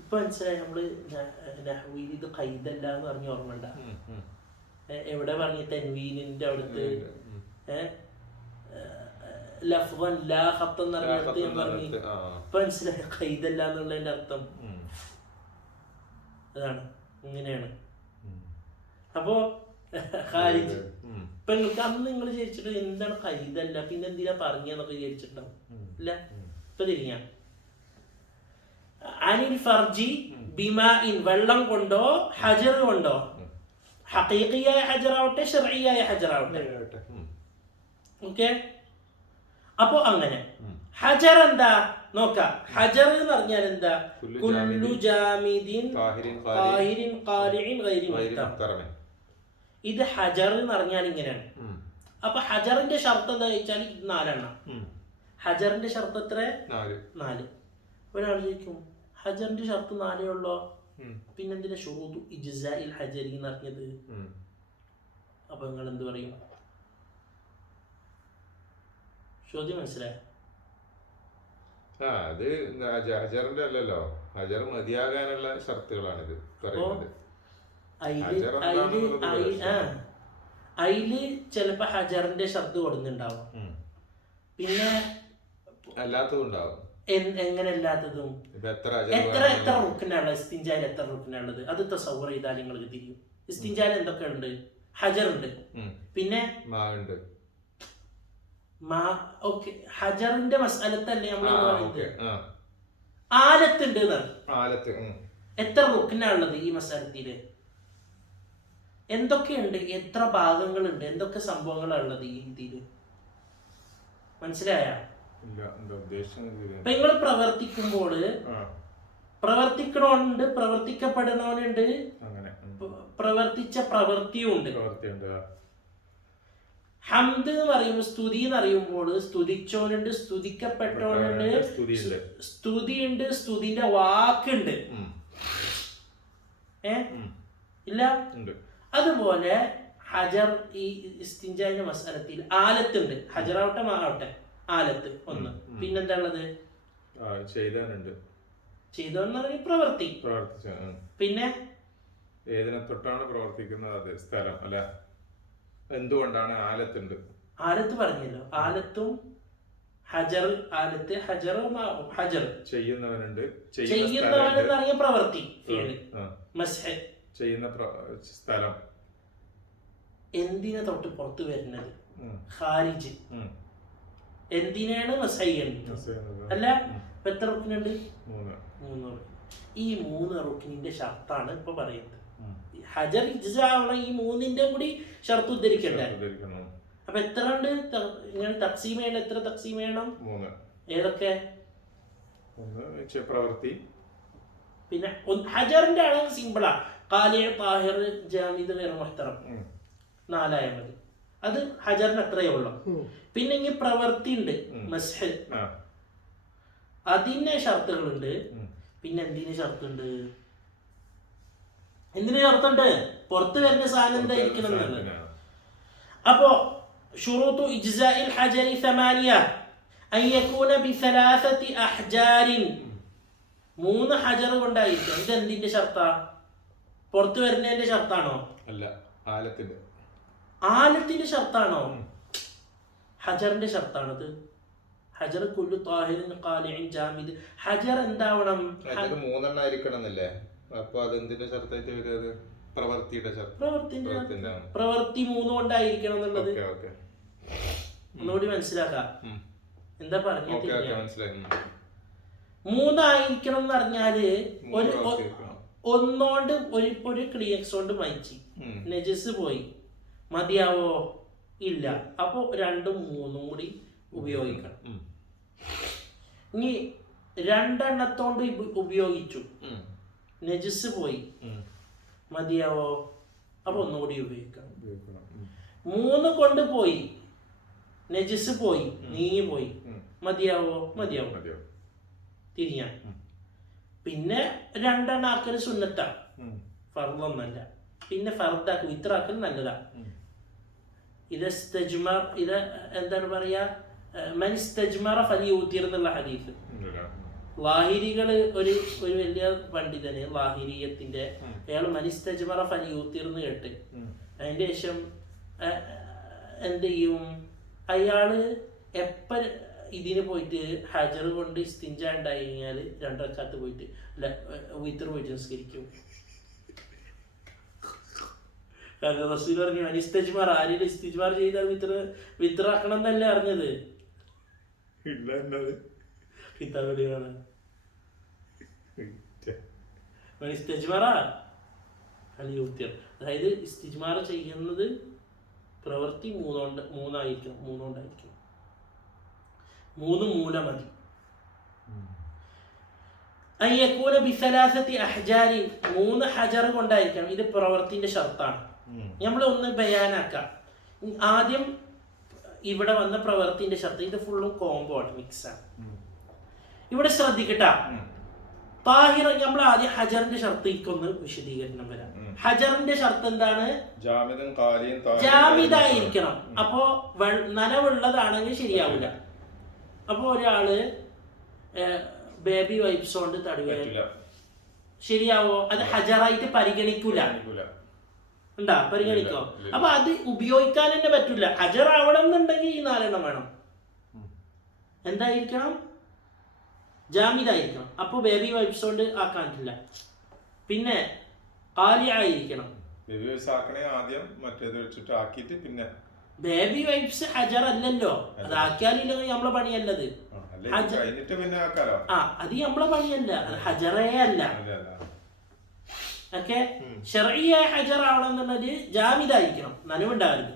ഇപ്പൊ മനസ്സിലായി. നമ്മള് നഹ്വീൽ ഇത് ഖൈദല്ല എന്ന് പറഞ്ഞ ഓർമ്മണ്ട? എവിടെ പറഞ്ഞു? തൻവീനിന്റെ അവിടുത്തെ ലഫ്വൻ ലാ ഖത്ത് എന്ന് പറഞ്ഞിടത്ത് ഞാൻ പറഞ്ഞു. ഇപ്പൊ മനസ്സിലായി ഖൈദല്ല എന്നുള്ളതിന്റെ അർത്ഥം. അതാണ് ഇങ്ങനെയാണ്. അപ്പോ ഖാരിജ് ഇപ്പൊ നിങ്ങൾക്ക് അന്ന് നിങ്ങൾ വിചാരിച്ചിട്ട് എന്താണ് ഖൈദല്ല പിന്നെ എന്തിനാ പറഞ്ഞെന്നൊക്കെ വിചാരിച്ചിട്ടുണ്ടാവും ഇല്ല. ഇപ്പൊ തിരിഞ്ഞ അനിൽ ഫർജി ബിമാഇൻ വെള്ളം കൊണ്ടോ ഹജർ കൊണ്ടോ, ഹഖീഖിയായ ഹജറാവട്ടെ ശർഈയായ ഹജറാവട്ടെ. ഓക്കെ, അപ്പൊ അങ്ങനെ ഹജർ എന്താ നോക്കാം. ഹജർ എന്ന് പറഞ്ഞാൽ എന്താ? കുല്ലു ജാമിദിൻ ഖാഹിരിൻ ഖാലിഇൻ ഗൈരി മുഹ്തറം. ഇത് ഹജർ എന്ന് പറഞ്ഞാൽ ഇങ്ങനെയാണ്. അപ്പൊ ഹജറിന്റെ ഷർത്ത് എന്താ ചോദിച്ചാൽ 4 എണ്ണം. ഹജറിന്റെ ഷർത്ത് എത്ര? 4. ഒരാൾ ചോദിക്കും ഹജറിന്റെ ഷർത്ത് 4 ഉള്ളോ, പിന്നെന്തിനാ ശുറൂതു ഇജ്സാഇൽ ഹജരി എന്ന് പറഞ്ഞത്? അപ്പൊ നിങ്ങൾ എന്ത് പറയും? ചോദ്യം മനസ്സിലായോ? അത് ഹജറിന്റെ അല്ലല്ലോ, ഹജർ മതിയാകാനുള്ള ഷർത്തുകളാണിത് പറയുന്നത്. അതില് ചിലപ്പോ ഹജറിന്റെ ഷർത്ത് കൊടുക്കുന്നുണ്ടാവും, പിന്നെ അല്ലാത്തതും ഉണ്ടാവും. എങ്ങനെ അല്ലാത്തതും? എത്ര റുക്കിനാണ് ഇസ്തിൻജായിൽ? എത്ര റുക്കിനുള്ളത്? അത് തസവ്വുർ ചെയ്താൽ നിങ്ങൾക്ക് തിരിയും. ഇസ്തിൻജായിൽ എന്തൊക്കെ ഉണ്ട്? ഹജർ ഉണ്ട്, പിന്നെ ഓക്കെ ഹജറിന്റെ മസാലത്തല്ലേ നമ്മൾ പറയുന്നത്. ആലത്തുണ്ട്. എത്ര റുക്കിനാണുള്ളത് ഈ മസാലത്തില്? എന്തൊക്കെയുണ്ട്? എത്ര ഭാഗങ്ങളുണ്ട്? എന്തൊക്കെ സംഭവങ്ങളാണുള്ളത് ഈ ഇതില്? മനസ്സിലായ? അപ്പൊ നിങ്ങൾ പ്രവർത്തിക്കുമ്പോൾ പ്രവർത്തിക്കണോണ്ട്, പ്രവർത്തിക്കപ്പെടണോനുണ്ട്, പ്രവർത്തിച്ച പ്രവൃത്തിയും ഉണ്ട്. ഹംദ് എന്ന് പറയുമ്പോൾ, സ്തുതി എന്ന് അറിയുമ്പോൾ സ്തുതിച്ചോനുണ്ട്, സ്തുതിക്കപ്പെട്ടോനുണ്ട്, സ്തുതിയുണ്ട്, സ്തുതിന്റെ വാക്കുണ്ട്. ഇല്ല. അതുപോലെ ഹജർ ഈ ഇസ്തിൻജാന്റെ മസാലത്തിൽ ആലത്തുണ്ട്. ഹജറാവട്ടെ മാവട്ടെ ആലത്ത് ഒന്ന്. പിന്നെന്താ ഉള്ളത്? ചെയ്തോന്ന് പറഞ്ഞ പ്രവൃത്തി. പിന്നെ ഏതിനെ തൊട്ടാണ് പ്രവർത്തിക്കുന്നത് അത് സ്ഥലം അല്ല. എന്തുകൊണ്ടാണ് ആലത്തുണ്ട്? ആലത്ത് പറഞ്ഞല്ലോ, ആലത്തും ഹജർ. ആലത്ത് ഹജർ ഹജർ ചെയ്യുന്നവനുണ്ട്, ചെയ്യുന്നവനെന്ന് പറഞ്ഞ പ്രവൃത്തി ചെയ്യുന്ന സ്ഥലം. എന്തിനെ തൊട്ട് പുറത്തു വരുന്നത്? ഖാരിജ്. എന്തിനാണ് അല്ല. എത്ര റുക്കിനുണ്ട്? 3 റുക്കിൻ. ഈ 3 റുക്കിനിന്റെ ഷർത്താണ് ഇപ്പൊ പറയുന്നത്. ഹജർ ഇജ്സാവണം, ഈ 3ന്റെ കൂടി ഷർത്ത് ഉദ്ധരിക്കണ്ടേ? അപ്പൊ എത്ര ഉണ്ട്? ഇങ്ങനെ തക്സീം ചെയ്യണം. എത്ര തക്സീം ചെയ്യണം? 3. ഏതൊക്കെ? പ്രവൃത്തി. പിന്നെ ഹജറിന്റെ ആണെങ്കിൽ സിമ്പിളാ, ഖാലിഅ താഹിർ ജാമിദ് ഗൈർ മുഹ്തറം 4 മതി. അത് ഹജറിന് അത്രയേ ഉള്ളൂ. പിന്നെ ഇനി പ്രവൃത്തി ഉണ്ട്, മസ്ഹ്, അതിന് ഷർത്തുകളുണ്ട്. പിന്നെ എന്തിന് ഷർത്തുണ്ട്? എന്തിന് ഷർത്തുണ്ട്? പുറത്ത് വരുന്ന സാധനം എന്തായിരിക്കണം എന്നുള്ളത്. അപ്പോ ശുറൂത്തു ഇജ്സാഇൽ ഹജരി 8 അൻ യകൂന ബിസലാസതി അഹ്ജാരിൻ. 3 ഹജർ കൊണ്ടായിരിക്കും. ഇത് എന്തിന്റെ ഷർത്താ? പുറത്ത് വരുന്നതിന്റെ ഷർത്താണോ? അല്ല, ആലത്തിന്റെ. ആലത്തിന്റെ ഷർത്താണോ? ഹജറിന്റെ ഷർത്താണത്. ഹജർ കുല്ലു താഹിറിൻ ഖാലിഇൻ ജാമിദ്. ഹജർ എന്താവണം? 3 ആയിരിക്കണം എന്നല്ലേ? അപ്പൊ അത് എന്തിന്റെ ഷർത്തായിട്ട് വരുന്നത്? പ്രവൃത്തിയുടെ ഷർത്ത്. പ്രവൃത്തി 3 കൊണ്ടായിരിക്കണം എന്നുള്ളത് ഒന്നുകൂടി മനസ്സിലാക്കാം. എന്താ പറഞ്ഞത്? 3 ആയിരിക്കണം എന്ന് പറഞ്ഞാല് ഒന്നോണ്ട് ഒരു ക്ലിയക്സ് കൊണ്ട് മൈച്ചി നജസ് പോയി, മതിയാവോ? ഇല്ല. അപ്പൊ 2ഉം 3ഉം കൂടി ഉപയോഗിക്കണം. ഇനി 2 എണ്ണത്തോണ്ട് ഉപയോഗിച്ചു, നജസ് പോയി, മതിയാവോ? അപ്പൊ ഒന്നുകൂടി ഉപയോഗിക്കണം. 3 കൊണ്ട് പോയി, നജസ് പോയി, നീങ്ങി പോയി, മതിയാവോ? മതിയാവും. തിരിഞ്ഞ. പിന്നെ 2 എണ്ണാക്കൽ സുന്നത്താ, ഫർളൊന്നല്ല. പിന്നെ ഫർദാക്കും, ഇത്രാക്കൽ നല്ലതാ. ഇത് എന്താണ് പറയാ? മനിസ്തജ്മറ ഫലിയൂത്തിർ എന്നുള്ള ഹദീസ്. ലാഹിരികള് ഒരു വലിയ പണ്ഡിതന്, ലാഹിരിയത്തിന്റെ, അയാൾ മനിസ്തജ്മറ ഫലിയൂത്തിർ എന്ന് കേട്ട് അതിന്റെ ശേഷം എന്ത് ചെയ്യും? അയാള് എപ്പ ഇതിന് പോയിട്ട് ഹജർ കൊണ്ട് ഇസ്തിൻജ ഉണ്ടായി കഴിഞ്ഞാൽ 2 റക്അത്ത് പോയിട്ട് വിത്തർ പോയിട്ട് നിസ്കരിക്കും. കാരണം റസൂൽ പറഞ്ഞു ഇസ്തിജ്മാർ ആരെങ്കിലും ഇസ്തിജ്മാർ ചെയ്താൽ വിത്രാക്കണം എന്നല്ലേ അറിഞ്ഞത്. ഇല്ല എന്നത് കിതാബിലാണ് ഇസ്തിജ്മാറ അലിയൂത്യം. അതായത് ഇസ്തിജ്മാർ ചെയ്യുന്നത് പ്രവൃത്തി മൂന്നായിരിക്കണം, മൂന്നുകൊണ്ടായിരിക്കണം. 3 മൂല മതി. അയ്യക്കൂന ബിസലാസത്തി അഹ്ജാരി 3 ഹജർ കൊണ്ടായിരിക്കണം. ഇത് പ്രവൃത്തിന്റെ ഷർത്താണ്. നമ്മൾ ഒന്ന് ബയാനാക്കാം. ആദ്യം ഇവിടെ വന്ന പ്രവൃത്തിന്റെ ഷർത്ത്, ഇത് ഫുള്ളും കോംബോ ആണ്, മിക്സ് ആണ്. ഇവിടെ ശ്രദ്ധിക്കട്ടാ, താഹിർ നമ്മൾ ആദ്യം ഹജറിന്റെ ഷർത്തിക്കൊന്ന് വിശദീകരണം വരാം. ഹജറിന്റെ ഷർത്ത് എന്താണ്? ജാമിദായിരിക്കണം. അപ്പോ നനവുള്ളതാണെങ്കിൽ ശരിയാവില്ല. അപ്പൊ ഒരാള് ബേബി വൈപ്സ് കൊണ്ട് തടവില്ല, ശരിയാവോ? അത് ഹജറായിട്ട് പരിഗണിക്കൂല. ഉണ്ടാ പരിഗണിക്കോ? അപ്പൊ അത് ഉപയോഗിക്കാൻ തന്നെ പറ്റൂല. ഹജർ ആവണം എന്നുണ്ടെങ്കിൽ ഈ 4 എണ്ണം വേണം. എന്തായിരിക്കണം? ജാമിദായിരിക്കണം. അപ്പൊ ബേബി വൈപ്സ് കൊണ്ട് ആക്കാൻ പറ്റില്ല. പിന്നെ ആലിയായിരിക്കണം. ബേബി വൈപ്സ് ഹജർ അല്ലല്ലോ, അത് ആക്കിയാലില്ലെങ്കിൽ നമ്മളെ പണിയല്ലത്. അത് നമ്മളെ പണിയല്ല, അത് ഹജറേ അല്ല. ഓക്കെ, ശർഈയായ ഹജർ ആവണമെന്നുള്ളത് ജാമിദായിരിക്കണം, നനവുണ്ടാവരുത്.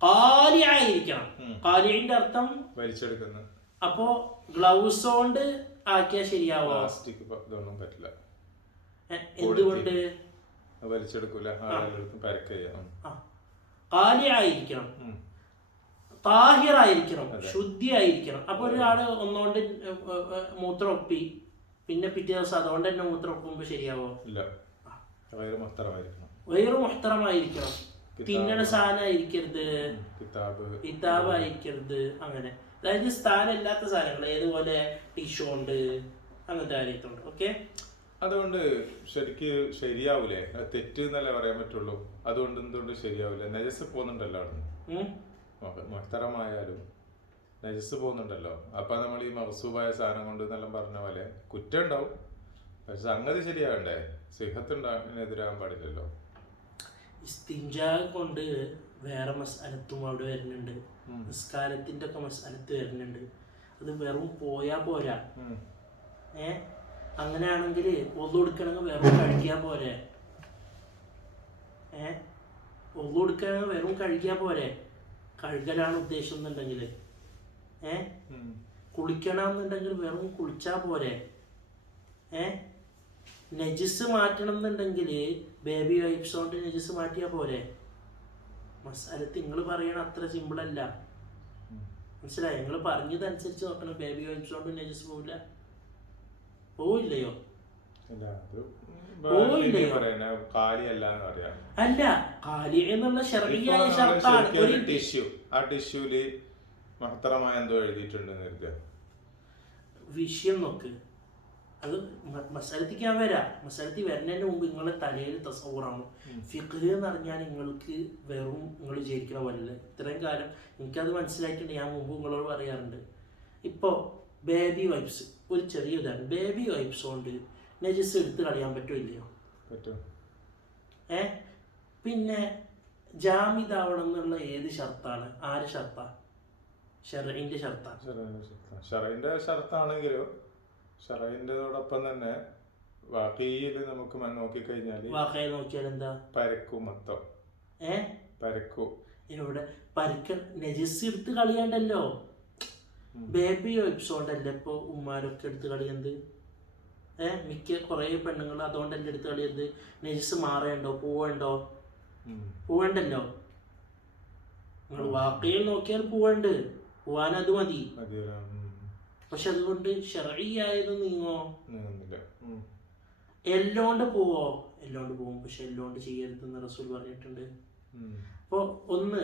ഖാലിആയിരിക്കണം. ഖാലിഇന്റെ അർത്ഥം വലിച്ചെടുക്കുന്ന. അപ്പോ ഗ്ലൗസ് കൊണ്ട് ആക്കിയാൽ ശരിയാവോ? പറ്റില്ല. എന്തുകൊണ്ട്? വലിച്ചെടുക്കൂല. ഖാലിആയിരിക്കണം, താഹിറായിരിക്കണം, ശുദ്ധിയായിരിക്കണം. അപ്പൊ ഒരാള് ഒന്നുകൊണ്ട് മൂത്രം ഒപ്പി, പിന്നെ പിറ്റേ ദിവസം അതുകൊണ്ട് തന്നെ മൂത്രം ഒപ്പുമ്പോ ശരിയാവോ? വൈറു മുഹ്തറമായിരിക്കണം. തിന്നണ സാധനമായിരിക്കരുത്, കിതാബ് ആയിരിക്കരുത്. അങ്ങനെ അതായത് സ്ഥാനമില്ലാത്ത സാധനങ്ങൾ, ഏതുപോലെ ടിഷ്യൂ ഉണ്ട്, അങ്ങനത്തെ കാര്യത്തുണ്ട്. ഓക്കെ, അതുകൊണ്ട് ശരിക്ക് ശരിയാവൂലേ? തെറ്റ് എന്നല്ലേ പറയാൻ പറ്റുള്ളൂ. അതുകൊണ്ട് എന്തുകൊണ്ട് ശരിയാവൂലേ? നജസ് പോകുന്നുണ്ടല്ലോ അവിടുന്ന്. മുഹ്തറമായാലും നജസ് പോകുന്നുണ്ടല്ലോ. അപ്പൊ നമ്മൾ ഈ മഹസൂബായ സാധനം കൊണ്ട് എന്നെല്ലാം പറഞ്ഞ പോലെ കുറ്റം ഉണ്ടാവും, പക്ഷെ സംഗതി ശരിയാകണ്ടേ? സിഹത്തുണ്ടാകാൻ പാടില്ലല്ലോ. ഇസ്തിൻജാ കൊണ്ട് വേറെ മസ്അലത്തും അവിടെ വരുന്നുണ്ട്, നിസ്കാരത്തിന്റെ ഒക്കെ മസ്അലത്ത് വരുന്നുണ്ട്. അത് വെറും പോയാ പോരാ. അങ്ങനെയാണെങ്കിൽ ഒളു എടുക്കണമെങ്കിൽ വെറും കഴുകിയാ പോരെ. ഒളു എടുക്കണമെങ്കിൽ വെറും കഴുകിയാ പോരെ. കഴുകലാണ് ഉദ്ദേശം എന്നുണ്ടെങ്കിൽ, കുളിക്കണം എന്നുണ്ടെങ്കിൽ വെറും കുളിച്ചാ പോരെ. നജിസ് മാറ്റണം എന്നുണ്ടെങ്കിൽ ബേബി വൈപ്സ് കൊണ്ട് നജിസ് മാറ്റിയാ പോരെ. മസാലത്ത് നിങ്ങൾ പറയണ അത്ര സിമ്പിൾ അല്ല, മനസ്സിലായി? നിങ്ങൾ പറഞ്ഞതനുസരിച്ച് നോക്കണം. ബേബി വൈപ്സ് കൊണ്ട് നജിസ് പോവില്ല, പോവില്ലയോ? അല്ല, കാലി എന്നുള്ള ശർഈയായ ഷർത്താണ്. ടിഷ്യൂല് മഹ്തറമായ എന്തോ എഴുതിയിട്ടുണ്ട്. വിഷയം നോക്ക്, അത് മസാലത്തിക്ക് ഞാൻ വരാം. മസാലത്തിൽ വരുന്നതിന് മുമ്പ് നിങ്ങളെ തലയിൽ തസവൂറാണ്. ഫിഖ് എന്ന് പറഞ്ഞാൽ നിങ്ങൾക്ക് വെറും നിങ്ങൾ വിചാരിക്കണ പോലെ ഇത്രയും കാലം എനിക്കത് മനസ്സിലായിട്ടുണ്ട്. ഞാൻ മുമ്പ് നിങ്ങളോട് പറയാറുണ്ട്. ഇപ്പോൾ ബേബി വൈപ്സ്, ഒരു ചെറിയ ഉദാഹരണം, ബേബി വൈപ്സ് കൊണ്ട് നജസ് എടുത്ത് കളയാൻ പറ്റുമല്ലയോ? പിന്നെ ജാമിദാവണം എന്നുള്ള ഏത് ഷർത്താണ്? ആര് ഷർത്താ? ഷർഈന്റെ ഷർത്താണ്. ഷർഈന്റെ ഷർത്താണെങ്കിലും ഷറൈൻ്റെതോടൊപ്പം തന്നെ വാഖിയിൽ നമുക്ക് നോക്കിക്കഴിഞ്ഞാൽ നോക്കിയാൽ എന്താ? പരക്കും മൊത്തം. പരക്കും. ഇവിടെ പരക്ക നജസ് എടുത്ത് കളിയാണ്ടല്ലോ. ബേബി വൈപ്സ് കൊണ്ടല്ലേ ഇപ്പൊ ഉമ്മാരൊക്കെ എടുത്ത് കളിയുന്നത്. മിക്ക കുറെ പെണ്ണുങ്ങൾ അതുകൊണ്ടല്ലേ എടുത്ത് കളിയത്. നജസ് മാറേണ്ടോ? പോവണ്ടോ? പോവണ്ടല്ലോ. നിങ്ങൾ വാഖിയിൽ നോക്കിയാൽ പോവണ്ട്, പോവാനത് മതി. പക്ഷെ അതുകൊണ്ട് ശർഈയായത് നീങ്ങോ? എല്ലോണ്ട് പോവോ? എല്ലോണ്ട് പോവും, പക്ഷെ എല്ലോണ്ട് ചെയ്യരുതെന്ന് റസൂൽ പറഞ്ഞിട്ടുണ്ട്. അപ്പൊ ഒന്ന്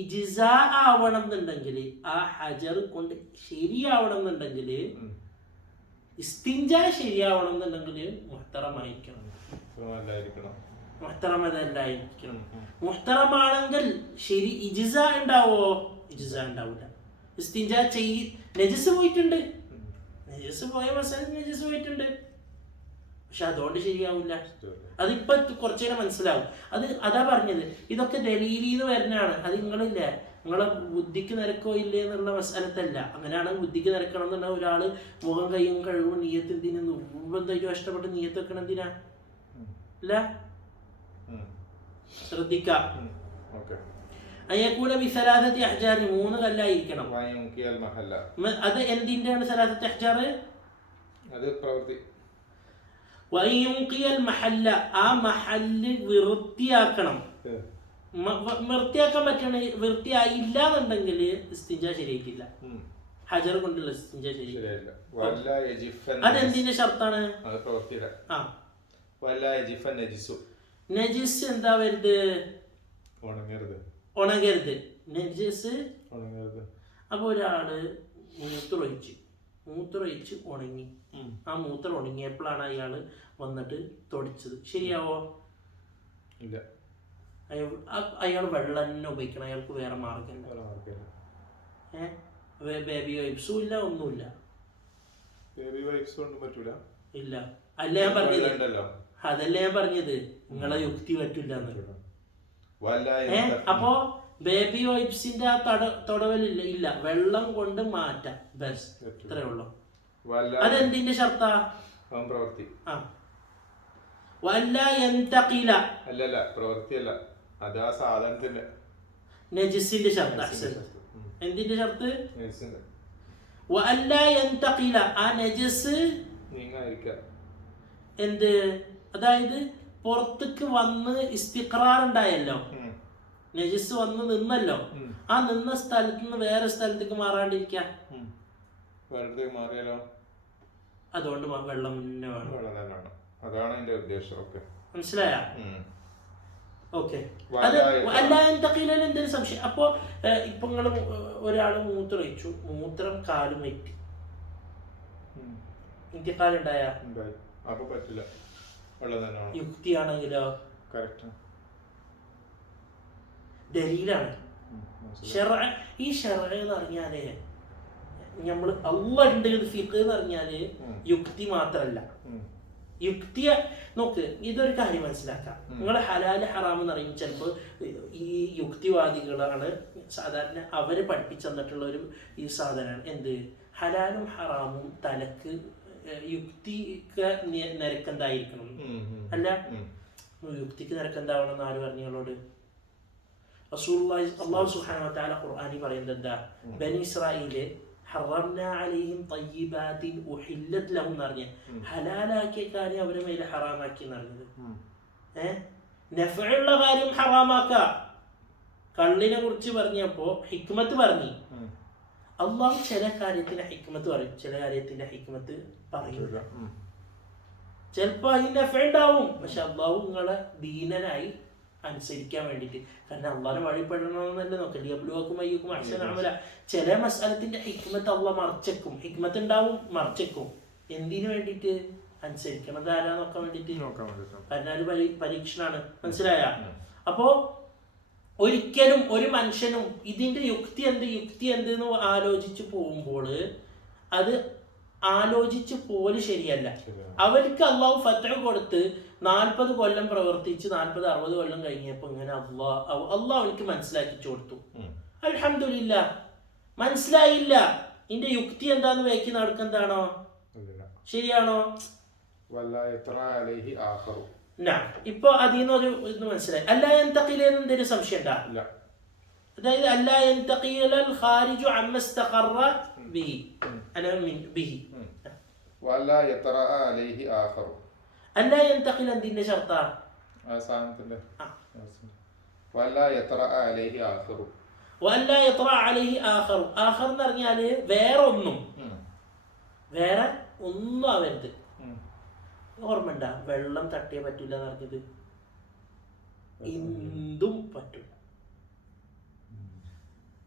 ഇജ്സാ ആവണം എന്നുണ്ടെങ്കിൽ, ആ ഹജർ കൊണ്ട് ശരിയാവണം എന്നുണ്ടെങ്കിൽ, ഇസ്തിൻജാ ശരിയാവണം എന്നുണ്ടെങ്കിൽ മുഹ്തറമായിരിക്കണം. മുഹ്തറമല്ലായിരിക്കണം. മുഹ്തറമാണെങ്കിൽ ശരി ഇജ്സാ ഉണ്ടാവോ? ഇജ്സാ ഉണ്ടാവില്ല. ഇസ്തിൻജാ നജസ് പോയിട്ടുണ്ട്, നജസ് പോയ മസാല നജസ് പോയിട്ടുണ്ട്. പക്ഷെ അതുകൊണ്ട് ശരിയാവില്ല. അതിപ്പോ കുറച്ചു നേരം മനസ്സിലാവും. അതാ പറഞ്ഞത്, ഇതൊക്കെ ദലീലിന്ന് വരുന്നതാണ്. അത് നിങ്ങളില്ലേ, നിങ്ങളെ ബുദ്ധിക്ക് നിരക്കോ ഇല്ലേ എന്നുള്ള സ്ഥലത്തല്ല. അങ്ങനെയാണെങ്കിൽ ബുദ്ധിക്ക് നിരക്കണം എന്നുണ്ടെങ്കിൽ ഒരാള് മുഖം കയ്യും കഴിവും നീയത്ത് എന്തിനു നിർബന്ധമായിട്ട് കഷ്ടപ്പെട്ട് നീയത്ത് വെക്കണം എന്തിനാ? അല്ല, ശ്രദ്ധിക്കാം. അയ്യക്കൂല ബിസലാസത്തി അഹ്ജാറി, 3 കല്ലായിരിക്കണം. അത് എന്തിന്റെയാണ് സലാസത്തി അഹ്ജാറ്? അത് പ്രവൃത്തി. വയുങ്കിയൽ മഹല്ല, ആ മഹല്ല് വൃത്തിയാക്കണം. വൃത്തിയാക്കാൻ പറ്റണ, വൃത്തിയായില്ല എന്നുണ്ടെങ്കിൽ ഇസ്തിഞ്ച ശരിയായിട്ടില്ല. ഹജർ കൊണ്ടുള്ള ഇസ്തിഞ്ച ശരിയായില്ല. അതെന്തിന്റെ ഷർത്താണ്? നജിസ് എന്താ വരുത്? ഉണങ്ങരുത്. നജിസ് അപ്പൊ ഒരാള് മൂത്രമൊഴിച്ച് ഉണങ്ങി. ആ മൂത്രം ഉണങ്ങിയപ്പോഴാണ് അയാള് വന്നിട്ട് തൊടിച്ചത്. ശരിയാവോ? ഇല്ല. അയാൾ വെള്ളം തന്നെ ഉപയോഗിക്കണം. അയാൾക്ക് വേറെ മാർഗമില്ല. ബേബി വൈപ്സും ഇല്ല, ഒന്നുമില്ല. ഇല്ല. അല്ല ഞാൻ പറഞ്ഞത്, അതല്ല ഞാൻ പറഞ്ഞത്, നിങ്ങളെ യുക്തി പറ്റില്ല. അപ്പോ ബേബി വൈപ്സിന്റെ ആ തൊടവലില്ല, ഇല്ല, വെള്ളം കൊണ്ട് മാറ്റാം. ബസ് ഇത്രേ ഉള്ളൂ. അതെന്തിന്റെ ഷർത്താ? പ്രവൃത്തി. വല്ല യന്തഖില, അല്ലല്ല, പ്രവൃത്തിയല്ല, അത് ആ സാധനത്തിന്റെ നജിസിന്റെ ഷർത്ത്. എന്തിന്റെ ഷർത്ത്? വല്ല യന്തഖില, ആ നജിസ് നീങ്ങാതിരിക്കുക. എന്ത്? അതായത് പുറത്തേക്ക് വന്ന് ഇസ്തിഖറാർ ഉണ്ടായല്ലോ, നജിസ് വന്ന് നിന്നല്ലോ, ആ നിന്ന സ്ഥലത്ത് നിന്ന് വേറെ സ്ഥലത്തേക്ക് മാറാണ്ടിരിക്കാം. മാറിയാലോ? അതുകൊണ്ട് വെള്ളം മുന്നേ വേണം. അതാണ് എന്റെ ഉദ്ദേശം. മനസ്സിലായ? ഓക്കെ. അത് അല്ലാത്തീലെന്തെങ്കിലും എന്തൊരു സംശയം. അപ്പോ ഇപ്പൊ നിങ്ങള് ഒരാള് മൂത്രമൊഴിച്ചു, മൂത്രം കാലും വെറ്റി, ഇന്ത്യക്കാലുണ്ടായ യുക്തിയാണെങ്കിലോ ദലീലാണ്. ഈ ഷർഅ എന്ന് പറഞ്ഞാല് നമ്മള് അള്ളാഹ് ഉണ്ട്, ഫിഖ് എന്ന് പറഞ്ഞാല് യുക്തി മാത്രല്ല. യുക്തി നോക്ക്, ഇതൊരു കാര്യം മനസ്സിലാക്കാം. നിങ്ങൾ ഹലാല് ഹറാം എന്ന് പറയും. ചിലപ്പോൾ ഈ യുക്തിവാദികളാണ് സാധാരണ അവര് പഠിപ്പിച്ചു തന്നിട്ടുള്ള ഒരു ഈ സാധനമാണ് എന്ത്? ഹലാലും ഹറാമും തലക്ക് യുക്തിക്ക് നിരക്കെന്തായിരിക്കണം അല്ല, യുക്തിക്ക് നിരക്കെന്താവണം എന്ന് ആര് പറഞ്ഞോളോട്? റസൂലുള്ളാഹി അല്ലാഹു സുബ്ഹാനഹു വ തആല ഖുർആനിൽ പറയുന്നത് എന്താ? ബനി ഇസ്രായീല് ഹറംനാ അലൈഹിം തയ്യിബാതിൻ ഉഹില്ലത് ലഹും എന്ന് പറഞ്ഞ ഹലാലാക്കിയ കാര്യം അവരെ മേലെ ഹറാമാക്കി എന്ന് പറഞ്ഞത്. നഫ്ഉള്ള കാര്യം ഹറാമാക്ക. കള്ളിനെ കുറിച്ച് പറഞ്ഞപ്പോ ഹിക്മത്ത് പറഞ്ഞു. അള്ളാഹു ചില കാര്യത്തിന്റെ ഹിക്മത്ത് പറയും, ചില കാര്യത്തിന്റെ ഹിക്മത്ത് പറയൂല. ചിലപ്പോ അതിന് നഫ്ഉ ഉണ്ടാവും, പക്ഷെ അള്ളാഹു നിങ്ങളെ ദീനനായി അനുസരിക്കാൻ വേണ്ടിയിട്ട്. കാരണം അള്ളാഹിനെ വഴിപ്പെടണമെന്നല്ല നോക്കല്ലേ, യബ്ലുവക്കും അയ്യുക്കും അഹ്സനു അമല. ചില മസ്അലത്തിന്റെ ഹിക്മത്ത് അള്ളാഹ് മറച്ചേക്കും, ഹിക്മത്ത് ഉണ്ടാവും മറച്ചേക്കും. എന്തിനു വേണ്ടിയിട്ട്? അനുസരിക്കണത് ആരാ നോക്കാൻ വേണ്ടിയിട്ട്. കാരണം അത് പരീക്ഷണാണ്. മനസ്സിലായ? അപ്പോ ഒരിക്കലും ഒരു മനുഷ്യനും ഇതിന്റെ യുക്തി എന്തെന്ന് ആലോചിച്ച് പോകുമ്പോൾ അത് ആലോചിച്ച് പോലെ ശരിയല്ല. അവർക്ക് അള്ളാഹു ഫത്ഹ് കൊടുത്ത് 40 കൊല്ലം പ്രവർത്തിച്ച് 40-60 കൊല്ലം കഴിഞ്ഞപ്പോ ഇങ്ങനെ അള്ളാഹ് അവർക്ക് മനസ്സിലാക്കിച്ചു കൊടുത്തു. അൽഹംദുലില്ലാ. മനസ്സിലായില്ല, ഇതിന്റെ യുക്തി എന്താന്ന് വേക്കി നടക്കുന്നതാണോ? ശരിയാണോ? ഇപ്പൊ അതിന്നൊരു ഇത് മനസ്സിലായി. അല്ലാ യന്തഖിലെന്ന് എന്തൊരു സംശയം ഉണ്ടാ? അതായത് അല്ലാ യന്തഖിലൽ ഖാരിജു അമ്മ ഇസ്തഖറ ബിഹി ബിഹി. വലാ യതറഅ അലൈഹി ആഖറു. അല്ലാ യന്തഖിൽ എന്തിന്റെ ഷർത്താ? ആ സാധനത്തിന്റെ വലാ യതറഅ അലൈഹി ആഖറു. വലാ യതറഅ അലൈഹി ആഖറു. ആഖർ എന്ന് പറഞ്ഞാല് വേറെ ഒന്നും ആവരുത്. ഓർമ്മണ്ട, വെള്ളം തട്ടിയേ പറ്റൂല എന്ന് പറഞ്ഞത്. എന്തും പറ്റും.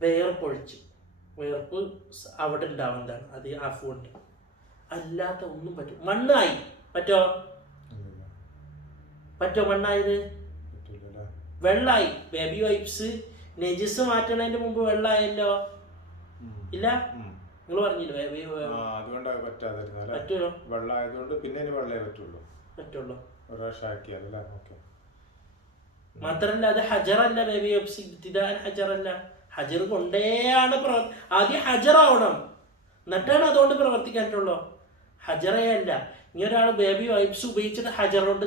വേർപ്പ് അവിടെ ഉണ്ടാവുന്നതാണ്, അത് ആഫുണ്ട്. അല്ലാത്ത ഒന്നും പറ്റും. മണ്ണായി പറ്റോ? മണ്ണായത് വെള്ളായി. ബേബി വൈപ്സ് നെജിസ് മാറ്റണതിന്റെ മുമ്പ് വെള്ളായല്ലോ. ഇല്ല, നിങ്ങൾ പറഞ്ഞില്ലേ പറ്റുമോ? വെള്ളമായതുകൊണ്ട് പിന്നെ വെള്ളേ പറ്റുള്ളൂ. പറ്റുള്ളൂ. ഒരു പ്രാവശ്യം ആക്കിയാലല്ലേ? ഓക്കെ. മാത്രല്ല അത് ഹജറല്ല ബേബി, ഹജറല്ല. ഹജർ കൊണ്ടേയാണ് ആദ്യം ഹജറാവണം, എന്നിട്ടാണ് അതുകൊണ്ട് പ്രവർത്തിക്കാൻ പറ്റുള്ളൂ. ഹജറേ അല്ല. ഇനി ഒരാൾ ബേബി വൈപ്സ് ഉപയോഗിച്ചിട്ട് ഹജർ കൊണ്ട്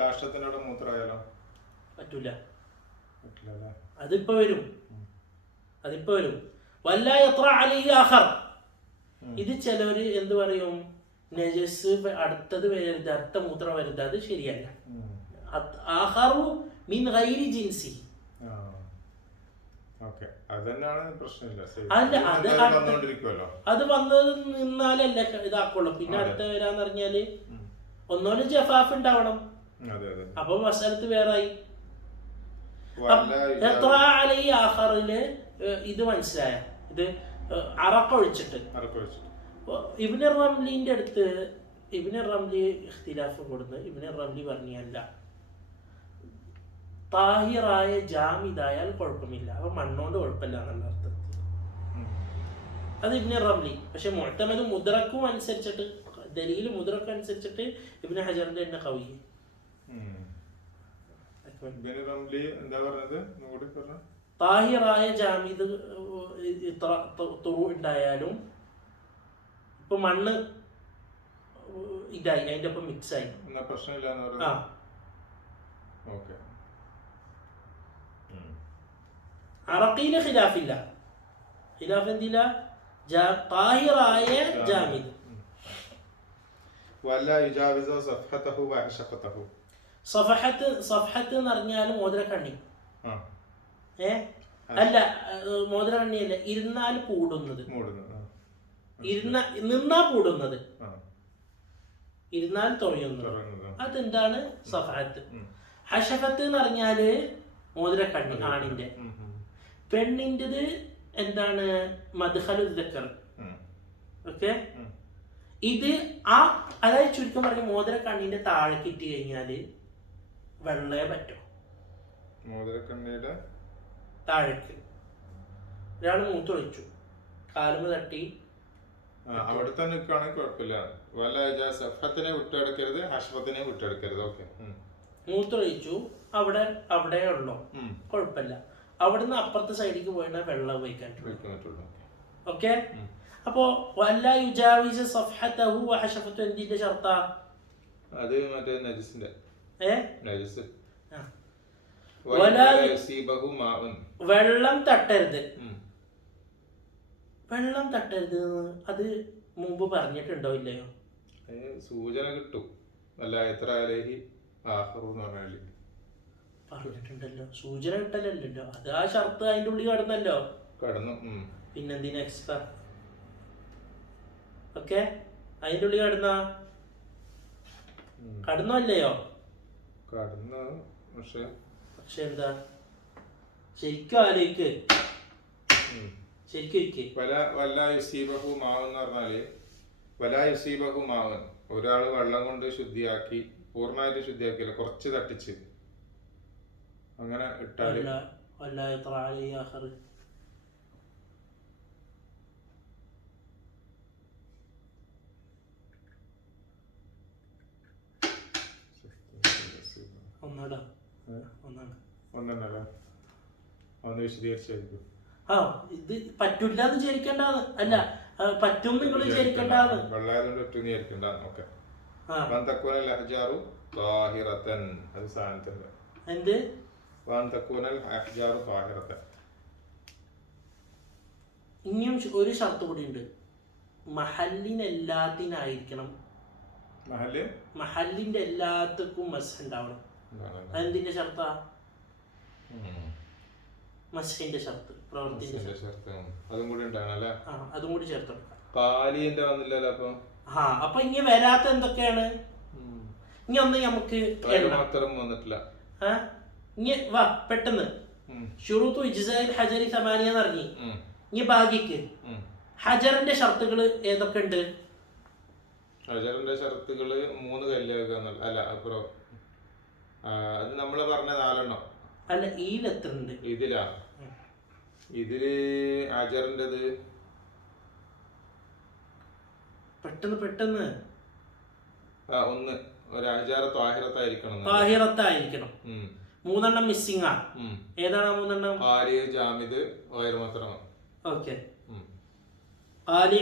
കാഷ്ടത്തിനോട് മൂത്രമായാലോ? പറ്റൂല. പറ്റില്ല. അതിപ്പോ വരും. വല്ല എത്ര അലൈഹി ആഖർ. ഇത് ചിലവര് എന്ത് പറയും, നജസ് അടുത്തത് വരരുത്, അടുത്ത മൂത്രം വരരുത്. അത് ശരിയല്ല. ആഖറു മിൻ ഗൈരി ജിൻസി. അത് വന്നത് നിന്നാലല്ലേ ഇതാക്കുള്ളൂ. പിന്നെ അടുത്ത വരാന്ന് പറഞ്ഞാല് ഒന്നോലും ജഫാഫ് ഉണ്ടാവണം. അപ്പൊ മസാലത്ത് വേറായി. എത്ര അലൈഹി ആഖറില് ഇത് മനസ്സിലായ, ഇത് അറക്കൊഴിച്ചിട്ട് ഇബ്നു റംലിന്റെ അടുത്ത് ഇബ്നു റംലി ഇഖ്തിലാഫ് കൊടുത്ത് ഇബ്നു റംലി പറഞ്ഞല്ല, താഹിറായ ജാമിദായാൽ കുഴപ്പമില്ല, അപ്പൊ മണ്ണോണ്ട് കുഴപ്പമില്ല എന്നുള്ള അർത്ഥത്തിൽ. അത് ഇബ്നു റംലി. പക്ഷെ മുഅ്തമദ് മുദ്റക്കും അനുസരിച്ചിട്ട്, ദലീൽ മുദ്റക്കും അനുസരിച്ചിട്ട് ഇബ്നു ഹജറിന്റെ തന്നെ ഖവി. താഹിറായ ജാമിദ് ഉണ്ടായാലും ഇപ്പൊ മണ്ണ് ഇതായി അതിന്റെ ഒപ്പം മിക്സ് ആയി, അറഖീല് ഖിലാഫില്ല. ഖിലാഫ് എന്തില്ല? താഹിറായ ജാമിദ്. സഫഹത്ത് എന്ന് പറഞ്ഞാൽ മോതിരക്കണ്ണി. അല്ല, മോതിരക്കണ്ണിയല്ല, ഇരുന്നാൽ കൂടുന്നത്, നിന്നാ കൂടുന്നത്, ഇരുന്നാൽ തൊഴിയുന്നത്. അതെന്താണ് സഫഹത്ത്. ഹഷഫത്ത് എന്ന് പറഞ്ഞാല് മോതിരക്കണ്ണി ആണിന്റെ. പെണ്ണിൻ്റെത് എന്താണ്? മദ്ഖലു ദക്കർ. ഓക്കെ. ഇത് അതായത് ചുരുക്കം പറഞ്ഞ മോതിരക്കണ്ണിന്റെ താഴെ കിട്ടി കഴിഞ്ഞാല് വെള്ളയെ പറ്റും. മോതിരക്കണ്ണിയുടെ താഴേക്ക് ഒരാള് മൂത്തൊഴിച്ചു, കാലുമ തട്ടി അവിടെ തന്നെ നിൽക്കുകയാണെങ്കിൽ കുഴപ്പമില്ല. വിട്ടെടുക്കരുത്. ഓക്കെ. മൂത്തൊഴിച്ചു, അവിടെ ഉള്ളോ കുഴപ്പമില്ല. അവിടുന്ന് അപ്പുറത്തെ സൈഡിലേക്ക് പോയാൽ വെള്ളം ഉപയോഗിക്കാൻ പറ്റുള്ളൂ. ഓക്കെ. അപ്പോ വല്ല യുജാവിസ് സഫഹതഹു വഹശഫതു എന്തിന്റെ ഷർത്താ? അത് മറ്റേ നജസിന്റെ നജസ്. വെള്ളം തട്ടരുത്. വെള്ളം തട്ടരുത് അത് മുമ്പ് പറഞ്ഞിട്ടുണ്ടോ ഇല്ലയോ? സൂചന കിട്ടും. അല്ല എത്ര അലൈഹി ആഖറു എന്ന് പറഞ്ഞാൽ പറഞ്ഞിട്ടുണ്ടല്ലോ. സൂചന കിട്ടലല്ലോ, അത് ആ ഷർത്ത് അതിന്റെ ഉള്ളിൽ കടന്നു. പിന്നെന്തിനാ എക്സ്ട്രാ? ഓക്കെ, അതിന്റെ ഉള്ളിൽ കടന്നോ അല്ലയോ? പക്ഷെ എന്താ, ശരിക്കും ആലോചിക്ക്, ഒരാള് വെള്ളം കൊണ്ട് ശുദ്ധിയാക്കി, പൂർണ്ണമായിട്ട് ശുദ്ധിയാക്കിയല്ല, കുറച്ച് തട്ടിച്ച് അങ്ങനെ ഇട്ടാല് ഒന്നല്ല ഒന്ന് വിശദീകരിച്ചായിരിക്കും. ഇത് പറ്റൂല എന്ന് വിചാരിക്കേണ്ടത് അല്ല, പറ്റും നിങ്ങൾ വിചാരിക്കേണ്ടത്. വെള്ളായതുകൊണ്ട് പറ്റും വിചാരിക്കണ്ട. ഓക്കെ. അത് സാധനത്തിന്റെ എന്ത് ഇനിയും ഒരു ഷർത്ത് കൂടി ഉണ്ട്. മഹല്ലിനെല്ലാത്തിനായിരിക്കണം, മഹല്ലിന്റെ എല്ലാത്തക്കും മസ് ഉണ്ടാവണം. അതെന്തിന്റെ ഷർത്താ? മസ്ഹിന്റെ ഷർത്ത്, പ്രവൃത്തിന്റെ ഷർത്ത്. അതും കൂടി ചേർത്ത്. അപ്പൊ ഇനി വരാത്ത എന്തൊക്കെയാണ്? ഇനി ഒന്ന് നമുക്ക് ഇനി വാ പെട്ടെന്ന് ഷുറൂത്തു ഇജ്സാഇൽ ഹജരി സമാനിയ ഇറങ്ങി. ഇനി ബാക്കിക്ക് ഹജറിന്റെ ഷർത്തുകള് ഏതൊക്കെ ഉണ്ട്? ഹജറിന്റെ ഷർത്തുകള് 3 കല്ല് അല്ല, അപ്പുറം അത് നമ്മള് പറഞ്ഞ 4 അല്ല, എത്ര ഉണ്ട്? ഇതില് ഹജറിന്റെത് പെട്ടെന്ന് ഒരു ഹജാറ ത്വാഹിറത്തായിരിക്കണം. താഹിറത്തായിരിക്കണം. 3 എണ്ണം മിസ്സിംഗ് ആണ്. ഏതാണ് 3 എണ്ണം? ഖാലി, ജാമിദ്, ഗൈറു മുഹ്തറം. ഓക്കെ. ഖാലി,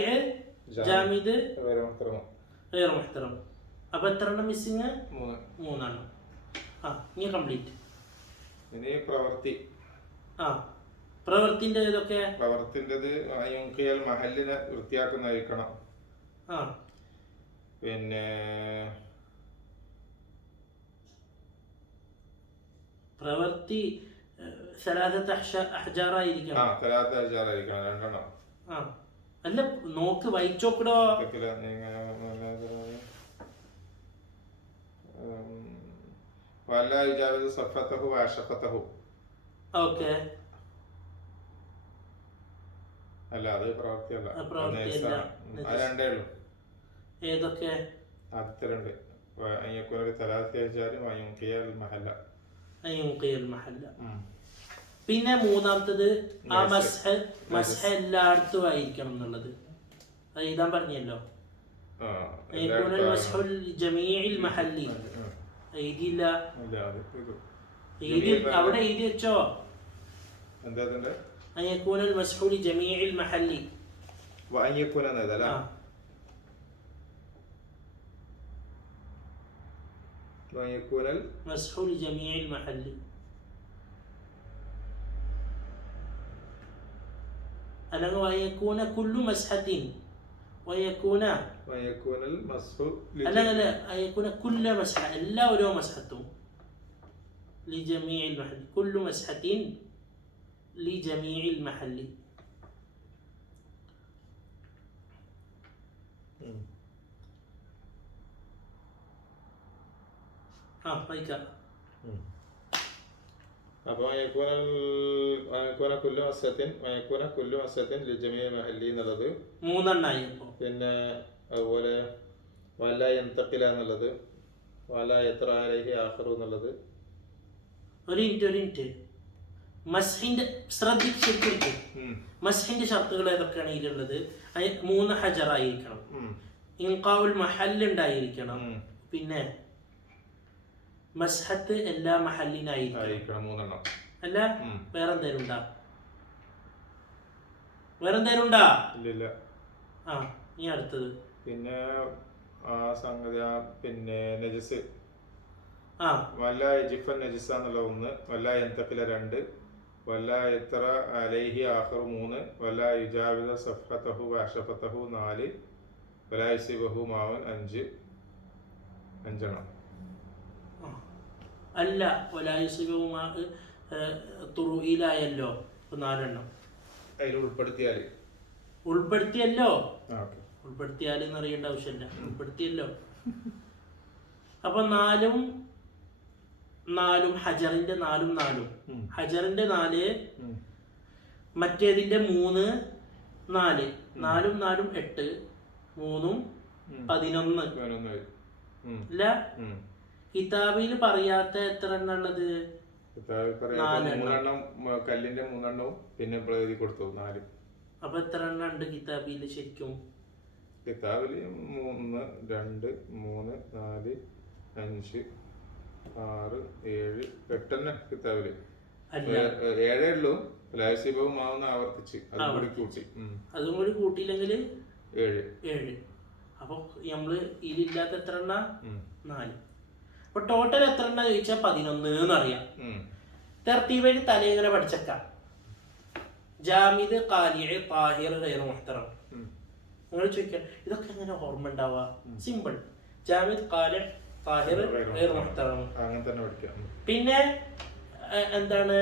ജാമിദ്, ഗൈറു മുഹ്തറം. ഗൈറു മുഹ്തറം. അപ്പൊ എത്ര എണ്ണം മിസ്സിംഗ്? 3 എണ്ണം. ഇനി കംപ്ലീറ്റ്. ഇനി പ്രവൃത്തി. പ്രവൃത്തിന്റെ ഇതൊക്കെ പ്രവൃത്തിൻ്റെത് യുൻഖിയൽ മഹല്ലിനെ വൃത്തിയാക്കുന്നതായിരിക്കണം. പിന്നെ പ്രവൃത്തി സലാസത്ത് അഹ്ജാറായിരിക്കണം. 2 അല്ല, നോക്ക് വായിച്ചോക്കടോ. വല ഇജാവത് സഫത്തഹു വഅശഖതഹു. ഓക്കേ. അല്ല, അത് പ്രവൃത്തിയല്ല. പ്രവൃത്തിയല്ല. അത് 2 ഉള്ളൂ. ഏതൊക്കെ? ആദ്യത്തെ 2 അയ്യക്കുനക്ക് സലാസത്തി അഹ്ജാറും വയുൻഖിയൽ മഹല്ല. അയ്യുൻഖിയൽ മഹല്ല. പിന്നെ 3ാമത്തത് ആ മസ്ഹ എല്ലായിടത്തും ആയിരിക്കണം എന്നുള്ളത്. അത് എഴുതാൻ പറഞ്ഞല്ലോ. ജമീഇൽ മഹല്ലി എഴുതിയില്ല. അവിടെ എഴുതി വെച്ചോ. എന്താ അയ്യക്കൂനൽ മസ്ഹൂലി ജമീഇൽ മഹല്ലി. വഅയ്യക്കുന എന്നതല്ല. വഅയ്യക്കുനൽ മസ്ഹൂലി ജമീഇൽ മഹല്ലി. അല്ലെങ്കിൽ വയക്കൂന കുല്ലു മസ്ഹത്തിൻ. വയക്കൂന വയക്കൂനൽ മസ്ഹു അല്ല വയക്കൂന കുല്ല മസ്ഹ, എല്ലാ ഓരോ മസ്ഹത്തും. ലിജമീഇൽ മഹല്ലി. കുല്ലു മസ്ഹത്തിൻ ലിജമീഇൽ മഹല്ലി. വായിക്കാം. അപ്പോൾ വയക്കൂന കുല്ലു മസ്ഹത്തിൻ ലിജമീഇൽ മഹല്ലി എന്നുള്ളത് 3 എണ്ണായി. പിന്നെ അതുപോലെ വല യന്തഖില എന്നുള്ളത്, വല യത്ര അലൈഹി ആഖിറു എന്നുള്ളത്. ഒരു മിനിറ്റ്. മസ്ഹിന്റെ ശ്രദ്ധിച്ചിരിക്കും. മസ്ഹിന്റെ ഷർത്തുകൾ ഏതൊക്കെയാണ് ഇതിലുള്ളത്? 3 ഹജറായിരിക്കണം. ഇൻഖാഉൽ മഹല്ല് ഉണ്ടായിരിക്കണം. പിന്നെ മസ്ഹത്ത് എല്ലാ മഹല്ലിനായിരിക്കണം. 3 എണ്ണം. അല്ല, വേറെ എന്തേലും ഉണ്ടാ? ഇല്ല. ഇനി അടുത്തത്. പിന്നെ ആ സംഗതി പിന്നെ നജസ്. വല്ല യജിഫൻ നജസ എന്നുള്ള 1, വല്ല യന്തഖില 2, വല്ല യത്ര അലൈഹി ആഖിറു 3, വല്ല യുജാവിദ സഫ്ഹതഹു വഅശഫതഹു 4, വല യസിബഹു മാവൻ 5 എണ്ണം. അല്ല, വലാ യസിബഹു മാ തുറുയിലായല്ലോ 4 എണ്ണം. അതിൽ ഉൾപ്പെടുത്തിയല്ലോ. ഉൾപ്പെടുത്തിയാലെന്ന് അറിയേണ്ട ആവശ്യമില്ല. ഉൾപ്പെടുത്തിയല്ലോ. അപ്പൊ 4 ഹജറിന്റെ 4 ഹജറിന്റെ 4, മറ്റേതിന്റെ 3, 4 4 8, 3 11. അല്ല, കിതാബിൽ പറയാത്ത എത്ര എണ്ണം ഉള്ളത്? 4 എണ്ണം. കല്ലിന്റെ 3 എണ്ണവും പിന്നെ എഴുതി കൊടുത്തു 4. അപ്പൊ എത്ര എണ്ണം ഉണ്ട് കിതാബിൽ ശരിക്കും? കിതാബില് 3, 2, 3, 4, 5, 6, 7, 8 തന്നെ കിതാബില്. 7 ഉള്ളൂ. ലാസിബവും മാവുന്ന ആവർത്തിച്ച് അതും കൂടി കൂട്ടിയില്ലെങ്കിൽ 7. അപ്പൊ നമ്മള് ഇതിലില്ലാത്ത എത്ര എണ്ണ? 4. അപ്പൊ ടോട്ടൽ എത്ര എണ്ണ ചോദിച്ചാൽ 11 എന്നറിയാം. തർത്തീബിൽ തലയിങ്ങനെ പഠിച്ചേക്കാം. ജാമിദ്, ഖാലിഅ്, താഹിർ, ഗൈറു മുഹ്തറം. നിങ്ങൾ ചോദിക്കാം ഇതൊക്കെ എങ്ങനെ ഓർമ്മ ഉണ്ടാവുക? സിമ്പിൾ. ജാമിദ്, ഖാലിഅ്, താഹിർ, ഗൈറു മുഹ്തറം. പിന്നെ എന്താണ്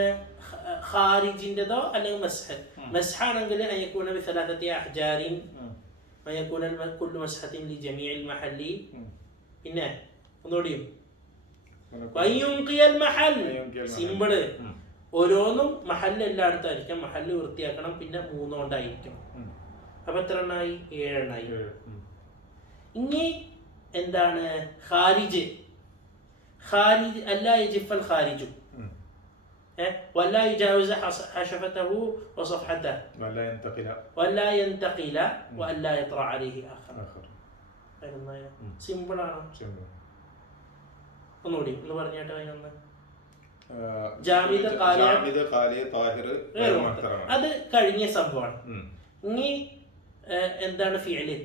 ഖാരിജിന്റെതോ അല്ലെങ്കിൽ മസ്ഹാണെങ്കിൽ അയക്കൂന ബിസലാസത്തി അഹ്ജാരിൻ വയക്കൂന കുല്ലു മസ്ഹത്തിൻ ലിജമീഇൽ മഹല്ലി. പിന്നെ ഒന്നുകൂടിയും വയുൻഖിയൽ മഹൽ. സിമ്പിള്. ഓരോന്നും മഹല്ല് എല്ലായിടത്തും ആയിരിക്കാം. മഹല്ല് വൃത്തിയാക്കണം. പിന്നെ 3 കൊണ്ടായിരിക്കും. അപ്പൊ എത്ര എണ്ണായി? 7 എണ്ണായി. ഇനി എന്താണ് ഖാരിജ്? അല്ലാ യജിഫൽ ഖാരിജു വലാ യുജാവിസ ഹശഫതഹു വസഫഹതഹു വലാ യന്തഖില വഅല്ലാ യത്ര അലൈഹി ആഖിർ. സിമ്പിൾ ആണ്. ഒന്നുകൂടി ഒന്ന് പറഞ്ഞേട്ടോ അതിനൊന്ന്. ജാമിദ ഖാലിയ താഹിർ മുഹ്തറമൻ. അത് കഴിഞ്ഞ സംഭവമാണ്. ഇനി എന്താണ് ഫിഅല്?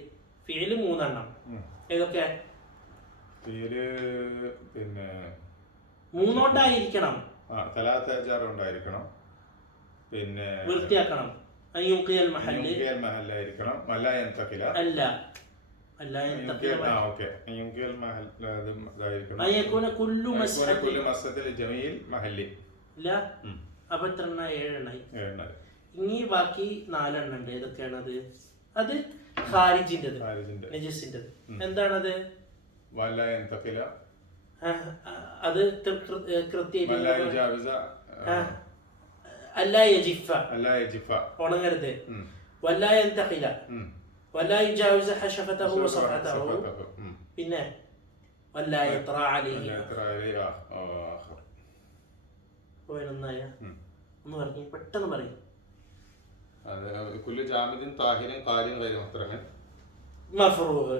ഫിഅല് 3 എണ്ണം. ഏതൊക്കെ? പിന്നെ 3 കൊണ്ടായിരിക്കണം. ഉണ്ടായിരിക്കണം. പിന്നെ വൃത്തിയാക്കണം. അയ്യുഖിയൽ മഹല്ല് ആയിരിക്കണം. മല യന്തഖില അല്ല അല്ല യന്തഖില ഓക്കേ. അയ്യുഖിയൽ മഹൽ ഇതായിരിക്കണം. അയകുന കുല്ലു മസ്ഹത്തിൽ ജമീൽ മഹല്ലി ഇല്ല. അപ്പോൾ എത്ര എണ്ണ? 7 എണ്ണായി. ഇനി ബാക്കി 4 എണ്ണം ഉണ്ട്. ഏതൊക്കെയാണത്? അത് ഖാരിജിന്റേത്, നജസിന്റേത്. എന്താണത്? വല യന്തഖില. അത് കൃത്യമായിട്ട് അല്ലാ യജിഫ ഉണങ്ങരുത്. വലാ യന്തഖില വലാ യുജാവിസ ഹശഫതഹു വസഫഹതഹു. പിന്നെ വലാ യത്റ അലൈഹി. പോയനൊന്നായ ഒന്ന് പറഞ്ഞു, പെട്ടെന്ന് പറയും. കുല്ലു ജാമിദിൻ താഹിരിൻ ഖാലിൻ ഗൈറു മുഹ്തറമൻ മഫ്റൂഗ്.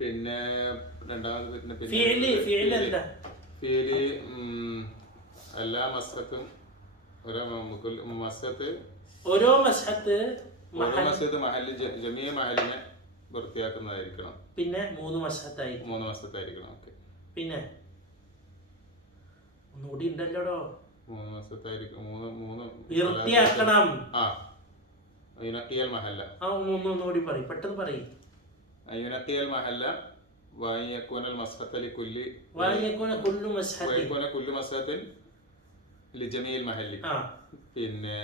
പിന്നെ രണ്ടാമത് ഫിഅലി എന്താ? ഫിഅലി എല്ലാ മസ്ഹത്തും ഓരോ മസ്ഹത്ത് മഹല്ല് ജമീഅ മഹല്ലിനെ വൃത്തിയാക്കുന്നതായിരിക്കണം. പിന്നെ 3 മസ്ഹത്തായിരിക്കണം. 3 മസ്ഹത്തായിരിക്കണം. ഓക്കെ. പിന്നെ ഒന്നുകൂടി ഉണ്ടല്ലോടോ. 3 മസ്ഹത്തായിരിക്കും. 3 വൃത്തിയാക്കണം. യുനഖിയൽ മഹല്ല. ഒന്നുകൂടി പറയും, പെട്ടെന്ന് പറയും. യുനഖിയൽ മഹല്ല വയകുനൽ മസ്ഹത ലികുല്ലി കുല്ലു മസ്ഹത്തിൻ ലിജമീൽ മഹല്ലി. പിന്നെ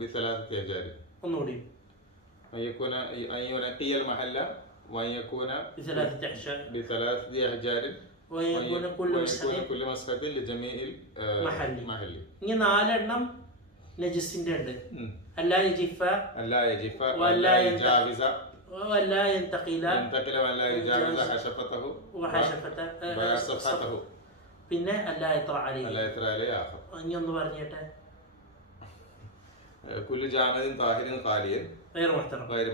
ബിസലാസത്തി അഹ്ജാർ. ഒന്നുകൂടി. യുനഖിയൽ മഹല്ല വയകുന ബിസലാസത്തി അഹ്ജാർ വയകുന കുല്ലു മസ്ഹത്തിൻ ലിജമീൽ മഹല്ലി. ഇനി 4 എണ്ണം നജസിന്റെ ഉണ്ട്. അല്ലാ യജിഫ വലാ യുജാവിസ ولا ينتقل ولا يجاوز حشفته وصفحته. പിന്നെ അല്ലാ യത്റ അലൈഹി. ഇനി ഒന്ന് പറഞ്ഞേട്ടെ. കുല്ലു ജാമിദിൻ താഹിരിൻ ഖാലിയൻ ഗൈറു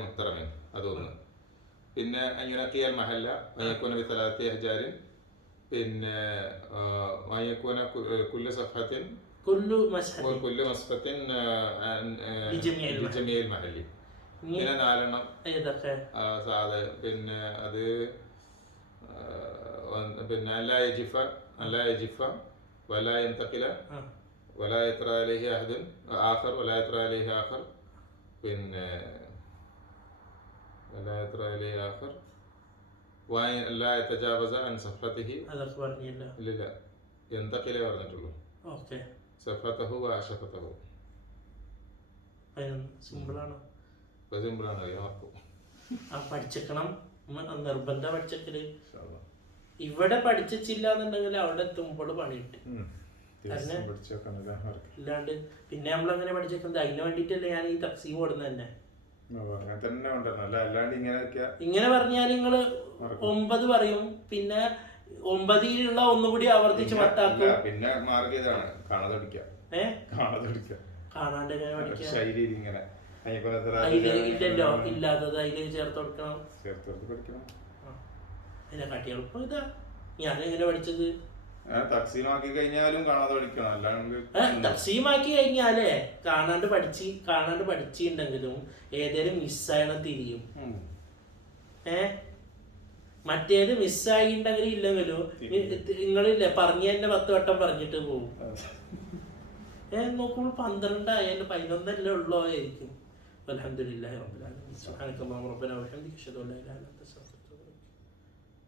മുഹ്തറമൻ. അതൊന്ന്. പിന്നെ യുനഖിയൽ മഹല്ല വയകുന ബിസലാസത്തി അഹ്ജാരിൻ. പിന്നെ വയകുന കുല്ലു സഫഹത്തിൻ കുല്ലു മസ്ഹത്തിൻ ലിജമീൽ മഹല്ലി. പിന്നെ 4 എണ്ണം ഏതൊക്കെ? പിന്നെ അത് പിന്നെ അല്ലാ യജിഫ വലാ യന്തഖില വലാ യത്റ അലൈഹി അഹദുൻ ആഖർ വലാ യത്റ അലൈഹി ആഖർ. പിന്നെ വലാ യത്റ അലൈഹി ആഖർ വലാ യതജാവസ അൻ സഫഹതിഹി. അതൊക്കെ പറഞ്ഞില്ല. ഇല്ല, യന്തഖില പറഞ്ഞിട്ടുള്ളൂ. ഓക്കേ. സഫഹതഹു വഅശഫതഹു. സിമ്പിളാണോ? സിമ്പിളാണ്. അറിയാം. പഠിച്ചേക്കണം. നിർബന്ധ പഠിച്ചേക്കല്. ഇവിടെ പഠിച്ചില്ല എന്നുണ്ടെങ്കിൽ അവിടെ എത്തുമ്പോൾ പണി കിട്ടും. ഇല്ലാണ്ട് പിന്നെ നമ്മളങ്ങനെ പഠിച്ചേക്കുന്നത് അതിന് വേണ്ടിട്ടല്ലേ ഞാൻ ഈ തക്സീം കൊടുക്കുന്നത് തന്നെ. ഇങ്ങനെ പറഞ്ഞാൽ നിങ്ങള് 9 പറയും, പിന്നെ 9ലുള്ള ഒന്നുകൂടി ആവർത്തിച്ച് മട്ടാക്കും. പിന്നെ മാർഗതാണ് കാണാണ്ട് എങ്ങനെ പഠിക്കാം? ഇങ്ങനെ ഇല്ലല്ലോ, ഇല്ലാത്തത് അതിൽ ചേർത്ത് കൊടുക്കണം. അതിനെ കാട്ടി എളുപ്പം ഇതാ. ഞാനെങ്ങനെ പഠിച്ചത്? തക്സീമാക്കി കഴിഞ്ഞാലും കാണാതെ പഠിക്കണം. അല്ലാണ്ട് തക്സീമാക്കി കഴിഞ്ഞാലേ കാണാണ്ട് പഠിച്ചിട്ടുണ്ടെങ്കിലും ഏതേലും മിസ്സായണ തിരിയും. മറ്റേത് മിസ്സായിണ്ടെങ്കിലും ഇല്ലെങ്കിലും നിങ്ങളില്ലേ പറഞ്ഞ തന്നെ 10 വട്ടം പറഞ്ഞിട്ട് പോകും. നോക്കുമ്പോൾ 12 ആയാലും 11 ഉള്ളോ ആയിരിക്കും. അൽഹംദുലില്ലാഹി റബ്ബിൽ ആലമീൻ. സുബ്ഹാനക അല്ലാഹുമ്മ റബ്ബനാ വബിഹംദിക അശ്ഹദു അൻ ലാ ഇലാഹ ഇല്ല അൻത അസ്തഗ്ഫിറുക.